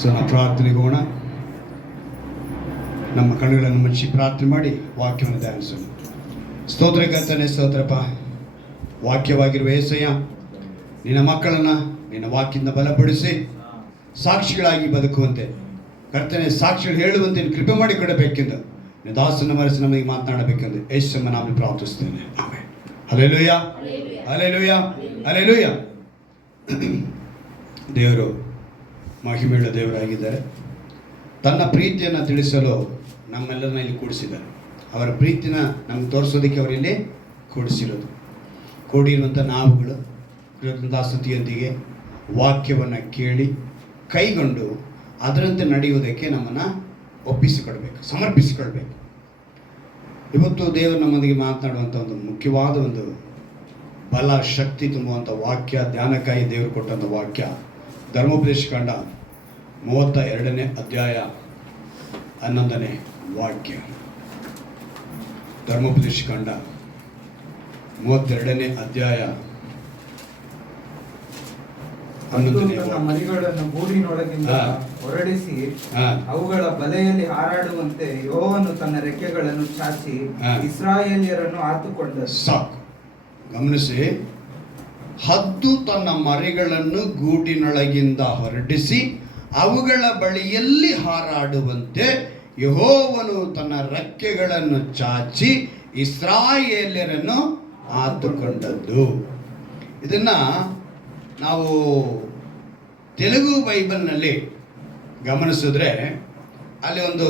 So ನಾವು ಪ್ರಾರ್ಥನೆಗೆ ಹೋಗೋಣ. ನಮ್ಮ ಕಣ್ಣುಗಳನ್ನು ಮುಚ್ಚಿ ಪ್ರಾರ್ಥನೆ ಮಾಡಿ ವಾಕ್ಯವನ್ನು ಧ್ಯಾನಿಸೋಣ. ಸ್ತೋತ್ರಕರ್ತನೆ, ಸ್ತೋತ್ರಪ್ಪ. ವಾಕ್ಯವಾಗಿರುವ ಏಸಯ್ಯ, ನಿನ್ನ ಮಕ್ಕಳನ್ನು ನಿನ್ನ ವಾಕ್ಯದಿಂದ ಬಲಪಡಿಸಿ ಸಾಕ್ಷಿಗಳಾಗಿ ಬದುಕುವಂತೆ, ಕರ್ತನೆ ಸಾಕ್ಷಿಗಳು ಹೇಳುವಂತೆ ಕೃಪೆ ಮಾಡಿ ಕೊಡಬೇಕೆಂದು ನಿನ್ನ ದಾಸನ ಮನಸ್ಸು ನಮಗೆ ಮಾತನಾಡಬೇಕೆಂದು ಯೇಸುವಿನ ನಾಮದಲ್ಲಿ ಪ್ರಾರ್ಥಿಸ್ತೇನೆ. ಆಮೆನ್. Hallelujah, hallelujah, hallelujah. ದೇವರು ಮಹಿಮೆಯುಳ್ಳ ದೇವರಾಗಿದ್ದಾರೆ. ತನ್ನ ಪ್ರೀತಿಯನ್ನು ತಿಳಿಸಲು ನಮ್ಮೆಲ್ಲರನ್ನ ಇಲ್ಲಿ ಕೂಡಿಸಿದ್ದಾರೆ. ಅವರ ಪ್ರೀತಿನ ನಮ್ಗೆ ತೋರಿಸೋದಕ್ಕೆ ಅವರಿಲ್ಲಿ ಕೂಡಿಸಿರೋದು. ಕೂಡಿರುವಂಥ ನಾವುಗಳು ಕೃತಜ್ಞತಾಸ್ತುತಿಯೊಂದಿಗೆ ವಾಕ್ಯವನ್ನು ಕೇಳಿ ಕೈಗೊಂಡು ಅದರಂತೆ ನಡೆಯುವುದಕ್ಕೆ ನಮ್ಮನ್ನು ಒಪ್ಪಿಸಿಕೊಡ್ಬೇಕು, ಸಮರ್ಪಿಸಿಕೊಳ್ಬೇಕು. ಇವತ್ತು ದೇವರು ನಮ್ಮೊಂದಿಗೆ ಮಾತನಾಡುವಂಥ ಒಂದು ಮುಖ್ಯವಾದ ಒಂದು ಬಲ ಶಕ್ತಿ ತುಂಬುವಂಥ ವಾಕ್ಯ, ಧ್ಯಾನಕ್ಕಾಗಿ ದೇವರು ಕೊಟ್ಟಂಥ ವಾಕ್ಯ ಧರ್ಮೋಪದೇಶ ಕಾಂಡ 32ನೇ ಅಧ್ಯಾಯ 11ನೇ ವಾಕ್ಯ. ಧರ್ಮೋಪದೇಶ ಕಾಂಡ 32ನೇ ಅಧ್ಯಾಯ 11ನೇ ವಾಕ್ಯ. ಮರಿಗಳನ್ನು ಗೂಡಿನೊಳಗಿಂದ ಹೊರಡಿಸಿ ಅವುಗಳ ಬಲೆಯಲ್ಲಿ ಹಾರಾಡುವಂತೆ ಯೆಹೋವನು ತನ್ನ ರೆಕ್ಕೆಗಳನ್ನು ಚಾಚಿ ಇಸ್ರಾಯೇಲ್ಯರನ್ನು ಆತುಕೊಂಡ. ಸಾಕು, ಗಮನಿಸಿ. ಹದ್ದು ತನ್ನ ಮರಿಗಳನ್ನು ಗೂಡಿನೊಳಗಿಂದ ಹೊರಡಿಸಿ ಅವುಗಳ ಬಳಿಯಲ್ಲಿ ಹಾರಾಡುವಂತೆ ಯೆಹೋವನು ತನ್ನ ರೆಕ್ಕೆಗಳನ್ನು ಚಾಚಿ ಇಸ್ರಾಯೇಲ್ಯರನ್ನು ಆತುಕೊಂಡದ್ದು. ಇದನ್ನ ನಾವು ತೆಲುಗು ಬೈಬಲ್ನಲ್ಲಿ ಗಮನಿಸಿದ್ರೆ ಅಲ್ಲಿ ಒಂದು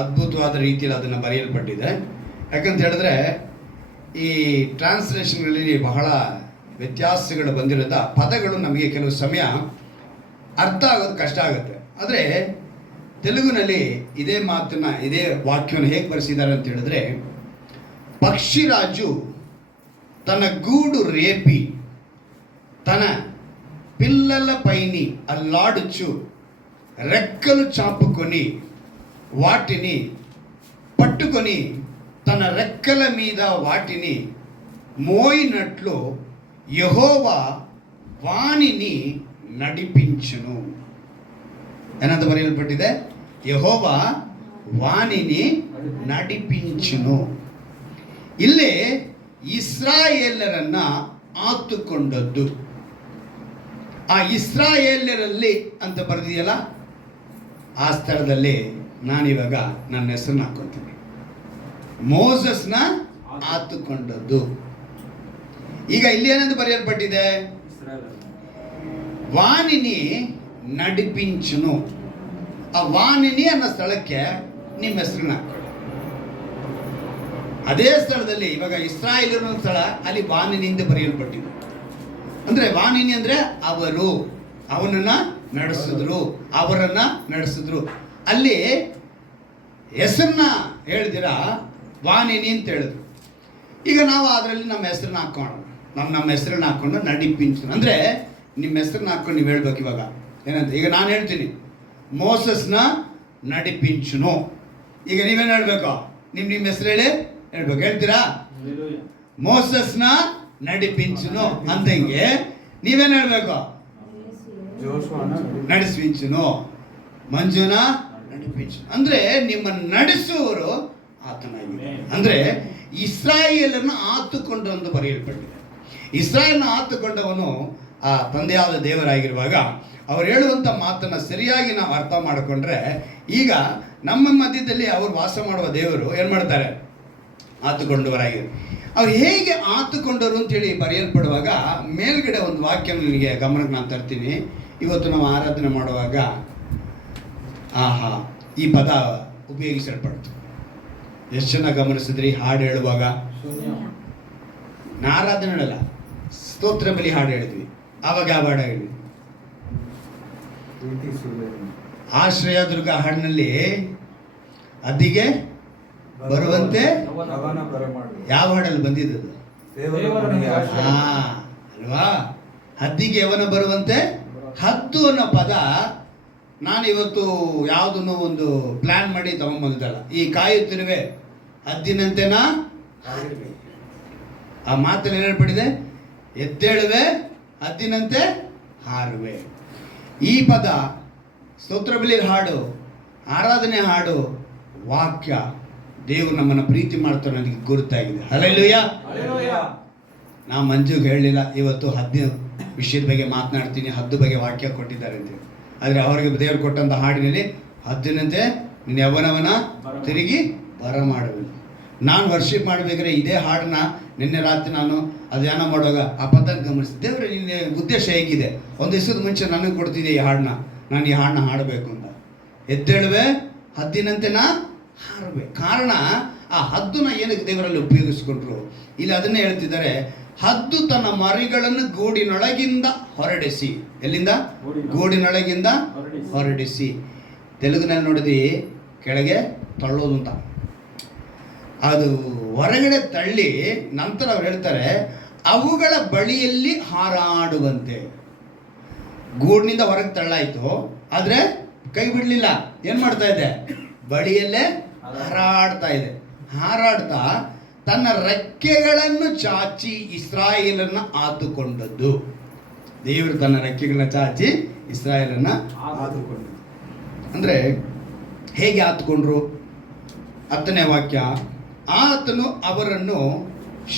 ಅದ್ಭುತವಾದ ರೀತಿಯಲ್ಲಿ ಅದನ್ನು ಬರೆಯಲ್ಪಟ್ಟಿದೆ. ಯಾಕಂತ ಹೇಳಿದ್ರೆ ಈ ಟ್ರಾನ್ಸ್ಲೇಷನ್ಗಳಲ್ಲಿ ಬಹಳ ವ್ಯತ್ಯಾಸಗಳು ಬಂದಿರೋದ ಪದಗಳು ನಮಗೆ ಕೆಲವು ಸಮಯ ಅರ್ಥ ಆಗೋದು ಕಷ್ಟ ಆಗುತ್ತೆ. ಆದರೆ ತೆಲುಗಿನಲ್ಲಿ ಇದೇ ಮಾತನ್ನ, ಇದೇ ವಾಕ್ಯವನ್ನು ಹೇಗೆ ಬರೆಸಿದ್ದಾರೆ ಅಂತ ಹೇಳಿದ್ರೆ, పక్షిరాజు తన గూడు రేపి తన పిల్లలపైని అల్లాడుచు రెక్కలు చాపుకొని వాటిని పట్టుకొని తన రెక్కల మీద వాటిని మోయినట్లు యెహోవా వానిని నడిపించును. ಏನಂತ ಬರೆಯಲ್ಪಟ್ಟಿದೆ? ಯೆಹೋವಾ ವಾನಿನಿ ನಡಿಪಿಂಚುನು. ಇಲ್ಲಿ ಇಸ್ರಾಯೇಲರನ್ನ ಆತುಕೊಂಡದ್ದು. ಆ ಇಸ್ರಾಯೇಲ್ಯರಲ್ಲಿ ಅಂತ ಬರೆದಿದೆಯಲ್ಲ, ಆ ಸ್ಥಳದಲ್ಲಿ ನಾನಿವಾಗ ನನ್ನ ಹೆಸರನ್ನ ಹಾಕೋತೀನಿ. ಮೋಸಸ್ನ ಆತುಕೊಂಡದ್ದು. ಈಗ ಇಲ್ಲಿ ಏನಂತ ಬರೆಯಲ್ಪಟ್ಟಿದೆ? ವಾನಿನಿ ನಡಿಪಿಂಚುನು. ಆ ವಾನಿನಿ ಅನ್ನೋ ಸ್ಥಳಕ್ಕೆ ನಿಮ್ಮ ಹೆಸರನ್ನ ಹಾಕೊಳ್ಳಿ. ಅದೇ ಸ್ಥಳದಲ್ಲಿ ಇವಾಗ ಇಸ್ರಾಯೇಲರ ಸ್ಥಳ, ಅಲ್ಲಿ ವಾನಿನಿಯಿಂದ ಬರೆಯಲ್ಪಟ್ಟಿದೆ. ಅಂದ್ರೆ ವಾನಿನಿ ಅಂದ್ರೆ ಅವರು, ಅವನನ್ನ ನಡೆಸಿದ್ರು, ಅವರನ್ನ ನಡೆಸಿದ್ರು. ಅಲ್ಲಿ ಹೆಸರನ್ನ ಹೇಳಿದಿರಾ ವಾನಿನಿ ಅಂತ ಹೇಳಿದ್ರು. ಈಗ ನಾವು ಅದರಲ್ಲಿ ನಮ್ಮ ಹೆಸರನ್ನ ಹಾಕೋಣ, ನಮ್ಮ ಹೆಸರನ್ನ ಹಾಕೊಂಡು ನಡಿಪಿಂಚು ಅಂದ್ರೆ ನಿಮ್ಮ ಹೆಸರನ್ನ ಹಾಕೊಂಡು ನೀವು ಹೇಳ್ಬೇಕು. ಇವಾಗ ಏನಂತ, ಈಗ ನಾನು ಹೇಳ್ತೀನಿ ಮೋಸಸ್ನ ನಡಿಪಿಂಚುನು. ಈಗ ನೀವೇನು ಹೇಳ್ಬೇಕು? ನಿಮ್ಮ ಹೆಸರು ಹೇಳ್ಬೇಕು. ಹೇಳ್ತೀರಾ? ಮೋಸಸ್ನ ನಡಿಪಿಂಚುನು ಅಂದಂಗೆ ನೀವೇನು ಹೇಳ್ಬೇಕು? ನಡೆಸ್ಪಿಂಚುನು, ಮಂಜುನ ನಡಿಪಿಂಚುನು. ಅಂದ್ರೆ ನಿಮ್ಮನ್ನು ನಡೆಸುವವರು ಆತನಾಗಿದೆ. ಅಂದ್ರೆ ಇಸ್ರಾಯೇಲನ್ನು ಆತುಕೊಂಡು ಅಂತ ಬರೆಯಲ್ಪಟ್ಟಿದೆ. ಇಸ್ರಾಯೇಲನ್ನು ಆತುಕೊಂಡವನು ಆ ತಂದೆಯಾದ ದೇವರಾಗಿರುವಾಗ ಅವ್ರು ಹೇಳುವಂಥ ಮಾತನ್ನು ಸರಿಯಾಗಿ ನಾವು ಅರ್ಥ ಮಾಡಿಕೊಂಡ್ರೆ, ಈಗ ನಮ್ಮ ಮಧ್ಯದಲ್ಲಿ ಅವರು ವಾಸ ಮಾಡುವ ದೇವರು ಏನು ಮಾಡ್ತಾರೆ? ಆತುಕೊಂಡವರಾಗಿರು. ಅವ್ರು ಹೇಗೆ ಆತುಕೊಂಡವರು ಅಂತೇಳಿ ಬರೆಯಲ್ಪಡುವಾಗ ಮೇಲ್ಗಡೆ ಒಂದು ವಾಕ್ಯ ನಿನಗೆ ಗಮನಕ್ಕೆ ನಾನು ತರ್ತೀನಿ. ಇವತ್ತು ನಾವು ಆರಾಧನೆ ಮಾಡುವಾಗ ಆಹಾ ಈ ಪದ ಉಪಯೋಗಿಸಲ್ಪಡ್ತು. ಎಷ್ಟು ಚೆನ್ನಾಗಿ ಗಮನಿಸಿದ್ರಿ? ಹಾಡು ಹೇಳುವಾಗ ಆರಾಧನೆ ಹೇಳಲ್ಲ, ಸ್ತೋತ್ರ ಬಲಿ ಹಾಡು ಹೇಳಿದ್ವಿ. ಆವಾಗ ಯಾವ ಹಾಡು ಹೇಳಿದ್ವಿ? ಆಶ್ರಯ ದುರ್ಗ ಹಾಡಿನಲ್ಲಿ ಅದಿಗೆ ಬರುವಂತೆ ಯಾವ ಹಾಡಲ್ಲಿ ಬಂದಿದ್ದದು? ಅಲ್ವಾ? ಹದ್ದಿಗೆ ಯವನ ಬರುವಂತೆ. ಹದ್ದು ಅನ್ನೋ ಪದ ನಾನು ಇವತ್ತು ಯಾವುದನ್ನು ಒಂದು ಪ್ಲಾನ್ ಮಾಡಿ ತಗೊಂಡ್ಬಂದಿದ್ದಲ್ಲ. ಈ ಕಾಯುತ್ತಿರುವೆ ಹದ್ದಿನಂತೆನಾ? ಆ ಮಾತಲ್ಲಿ ಹೇಳ್ಬಿಟ್ಟಿದೆ, ಎದ್ದೇಳುವೆ ಹದ್ದಿನಂತೆ ಹಾರುವೆ. ಈ ಪದ ಸ್ತೋತ್ರ ಬಲಿ ಹಾಡು, ಆರಾಧನೆ ಹಾಡು, ವಾಕ್ಯ. ದೇವರು ನಮ್ಮನ್ನು ಪ್ರೀತಿ ಮಾಡ್ತಾರೆ ನನಗೆ ಗುರುತಾಗಿದೆ. ಹಲ್ಲೆಲೂಯಾ. ನಾ ಮಂಜುಗೆ ಹೇಳಲಿಲ್ಲ ಇವತ್ತು 10 ವಿಷಯದ ಬಗ್ಗೆ ಮಾತನಾಡ್ತೀನಿ, 10 ಬಗ್ಗೆ ವಾಕ್ಯ ಕೊಟ್ಟಿದ್ದಾರೆ ಅಂತೇಳಿ. ಆದರೆ ಅವರಿಗೆ ದೇವರು ಕೊಟ್ಟಂಥ ಹಾಡಿನಲ್ಲಿ 10ನಂತೆ ನೀನು ಯವನವನ ತಿರುಗಿ ಬರಮಾಡುವೆನು. ನಾನು ವರ್ಷಿಪ್ ಮಾಡಬೇಕಾದ್ರೆ ಇದೇ ಹಾಡನ್ನ ನಿನ್ನೆ ರಾತ್ರಿ ನಾನು ಧ್ಯಾನ ಮಾಡುವಾಗ ಆ ಪದ ಗಮನಿಸಿ, ದೇವರೇ ನಿನ್ನೆ ಉದ್ದೇಶ ಹೇಗಿದೆ, ಒಂದು ದಿವಸದ ಮುಂಚೆ ನನಗೆ ಕೊಡ್ತಿದ್ದೆ ಈ ಹಾಡನ್ನ, ನಾನು ಈ ಹಾಡನ್ನ ಹಾಡಬೇಕು ಅಂತ. ಎದ್ದೇಳುವೆ ಹದ್ದಿನಂತೆ ನಾ ಹಾರಬೇಕು. ಕಾರಣ ಆ ಹದ್ದನ್ನ ಏನಕ್ಕೆ ದೇವರಲ್ಲಿ ಉಪಯೋಗಿಸ್ಕೊಂಡ್ರು, ಇಲ್ಲಿ ಅದನ್ನೇ ಹೇಳ್ತಿದ್ದಾರೆ. ಹದ್ದು ತನ್ನ ಮರಿಗಳನ್ನು ಗೂಡಿನೊಳಗಿಂದ ಹೊರಡಿಸಿ. ಎಲ್ಲಿಂದ? ಗೂಡಿನೊಳಗಿಂದ ಹೊರಡಿಸಿ. ತೆಲುಗಿನಲ್ಲಿ ನೋಡಿದಿ ಕೆಳಗೆ ತಳ್ಳೋದು ಅಂತ. ಅದು ಹೊರಗಡೆ ತಳ್ಳಿ ನಂತರ ಅವ್ರು ಹೇಳ್ತಾರೆ ಅವುಗಳ ಬಳಿಯಲ್ಲಿ ಹಾರಾಡುವಂತೆ. ಗೂಡಿನಿಂದ ಹೊರಗೆ ತಳ್ಳಾಯ್ತು, ಆದರೆ ಕೈ ಬಿಡಲಿಲ್ಲ. ಏನು ಮಾಡ್ತಾ ಇದೆ? ಬಳಿಯಲ್ಲೇ ಹಾರಾಡ್ತಾ ಇದೆ. ಹಾರಾಡ್ತಾ ತನ್ನ ರೆಕ್ಕೆಗಳನ್ನು ಚಾಚಿ ಇಸ್ರಾಯೇಲನ್ನು ಆತುಕೊಂಡದ್ದು. ದೇವರು ತನ್ನ ರೆಕ್ಕೆಗಳನ್ನ ಚಾಚಿ ಇಸ್ರಾಯೇಲನ್ನ ಆತುಕೊಂಡದ್ದು. ಅಂದರೆ ಹೇಗೆ ಆತುಕೊಂಡ್ರು? 10ನೇ ವಾಕ್ಯ, ಆತನು ಅವರನ್ನು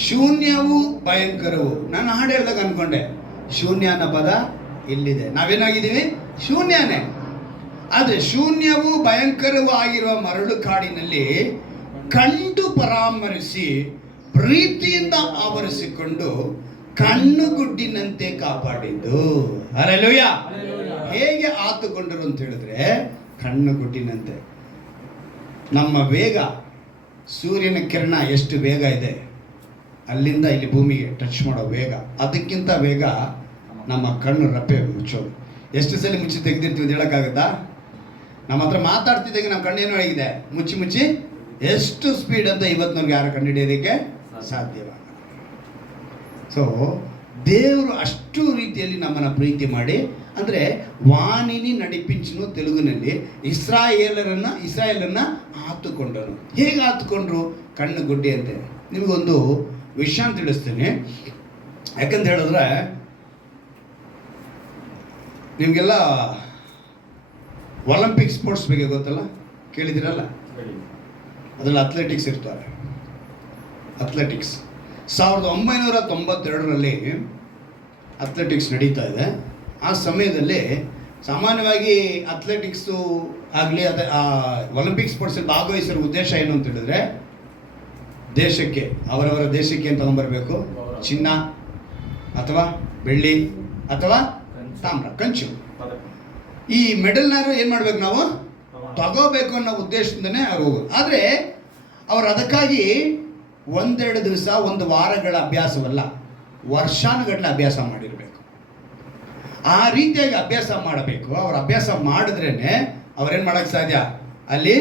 ಶೂನ್ಯವೂ ಭಯಂಕರವು. ನಾನು ಹಾಡು ಹೇಳಿದಾಗ ಅನ್ಕೊಂಡೆ ಶೂನ್ಯ ಅನ್ನೋ ಪದ ಇಲ್ಲಿದೆ. ನಾವೇನಾಗಿದ್ದೀವಿ? ಶೂನ್ಯನೇ. ಆದರೆ ಶೂನ್ಯವೂ ಭಯಂಕರವೂ ಆಗಿರುವ ಮರಳು ಕಾಡಿನಲ್ಲಿ ಕಂಡು ಪರಾಮರಿಸಿ ಪ್ರೀತಿಯಿಂದ ಆವರಿಸಿಕೊಂಡು ಕಣ್ಣುಗುಡ್ಡಿನಂತೆ ಕಾಪಾಡಿದ್ದು. ಹಲ್ಲೆಲೂಯಾ. ಹೇಗೆ ಆತುಕೊಂಡರು ಅಂತ ಹೇಳಿದ್ರೆ ಕಣ್ಣುಗುಡ್ಡಿನಂತೆ. ನಮ್ಮ ವೇಗ, ಸೂರ್ಯನ ಕಿರಣ ಎಷ್ಟು ವೇಗ ಇದೆ, ಅಲ್ಲಿಂದ ಇಲ್ಲಿ ಭೂಮಿಗೆ ಟಚ್ ಮಾಡೋ ವೇಗ, ಅದಕ್ಕಿಂತ ವೇಗ ನಮ್ಮ ಕಣ್ಣು ರಪ್ಪೆ ಮುಚ್ಚೋದು. ಎಷ್ಟು ಸಲ ಮುಚ್ಚಿ ತೆಗೆದಿರ್ತೀವಿ ಹೇಳೋಕ್ಕಾಗುತ್ತಾ? ನಮ್ಮ ಹತ್ರ ಮಾತಾಡ್ತಿದ್ದಂಗೆ ನಮ್ಮ ಕಣ್ಣೇನು ಆಗಿದೆ, ಮುಚ್ಚಿ ಮುಚ್ಚಿ ಎಷ್ಟು ಸ್ಪೀಡ್ ಅಂತ ಇವತ್ತಿನವ್ರಿಗೆ ಯಾರು ಕಂಡುಹಿಡಿಯೋದಕ್ಕೆ ಸಾಧ್ಯವಾಗಲ್ಲ. ಸೊ ದೇವರು ಅಷ್ಟು ರೀತಿಯಲ್ಲಿ ನಮ್ಮನ್ನು ಪ್ರೀತಿ ಮಾಡಿ, ಅಂದರೆ ವಾಣಿನಿ ನಡಿಪಿಂಚನು ತೆಲುಗಿನಲ್ಲಿ ಇಸ್ರಾಯೇಲರನ್ನ ಆತುಕೊಂಡನು. ಹೇಗೆ ಆತುಕೊಂಡ್ರು? ಕಣ್ಣು ಗುಡ್ಡೆ ಅಂತೆ. ನಿಮಗೊಂದು ವಿಷಯ ತಿಳಿಸ್ತೇನೆ. ಯಾಕಂತ ಹೇಳಿದ್ರೆ ನಿಮಗೆಲ್ಲ ಒಲಿಂಪಿಕ್ ಸ್ಪೋರ್ಟ್ಸ್ ಬಗ್ಗೆ ಗೊತ್ತಲ್ಲ, ಕೇಳಿದಿರಲ್ಲ? ಅದರಲ್ಲಿ ಅಥ್ಲೆಟಿಕ್ಸ್ ಇರ್ತಾರೆ. ಅಥ್ಲೆಟಿಕ್ಸ್ 1992ರಲ್ಲಿ ಅಥ್ಲೆಟಿಕ್ಸ್ ನಡೀತಾ ಇದೆ. ಆ ಸಮಯದಲ್ಲಿ ಸಾಮಾನ್ಯವಾಗಿ ಅಥ್ಲೆಟಿಕ್ಸು ಆಗಲಿ ಒಲಿಂಪಿಕ್ ಸ್ಪೋರ್ಟ್ಸಲ್ಲಿ ಭಾಗವಹಿಸಿರೋ ಉದ್ದೇಶ ಏನು ಅಂತ ಹೇಳಿದ್ರೆ, ದೇಶಕ್ಕೆ ಅವರವರ ದೇಶಕ್ಕೆ ಏನು ತಗೊಂಡ್ಬರ್ಬೇಕು? ಚಿನ್ನ ಅಥವಾ ಬೆಳ್ಳಿ ಅಥವಾ ತಾಮ್ರ, ಕಂಚು. ಈ ಮೆಡಲ್ನಾರು ಏನು ಮಾಡ್ಬೇಕು? ನಾವು ತಗೋಬೇಕು ಅನ್ನೋ ಉದ್ದೇಶದಿಂದನೇ ಅವ್ರು ಹೋಗೋದು. ಆದರೆ ಅವರು ಅದಕ್ಕಾಗಿ 1-2 ದಿವಸ 1 ವಾರಗಳ ಅಭ್ಯಾಸವಲ್ಲ, ವರ್ಷಾನುಗಟ್ಟಲೆ ಅಭ್ಯಾಸ ಮಾಡಿರಬೇಕು. ಆ ರೀತಿಯಾಗಿ ಅಭ್ಯಾಸ ಮಾಡಬೇಕು. ಅವ್ರು ಅಭ್ಯಾಸ ಮಾಡಿದ್ರೇ ಅವ್ರೇನು ಮಾಡೋಕ್ಕೆ ಸಾಧ್ಯ, ಅಲ್ಲಿ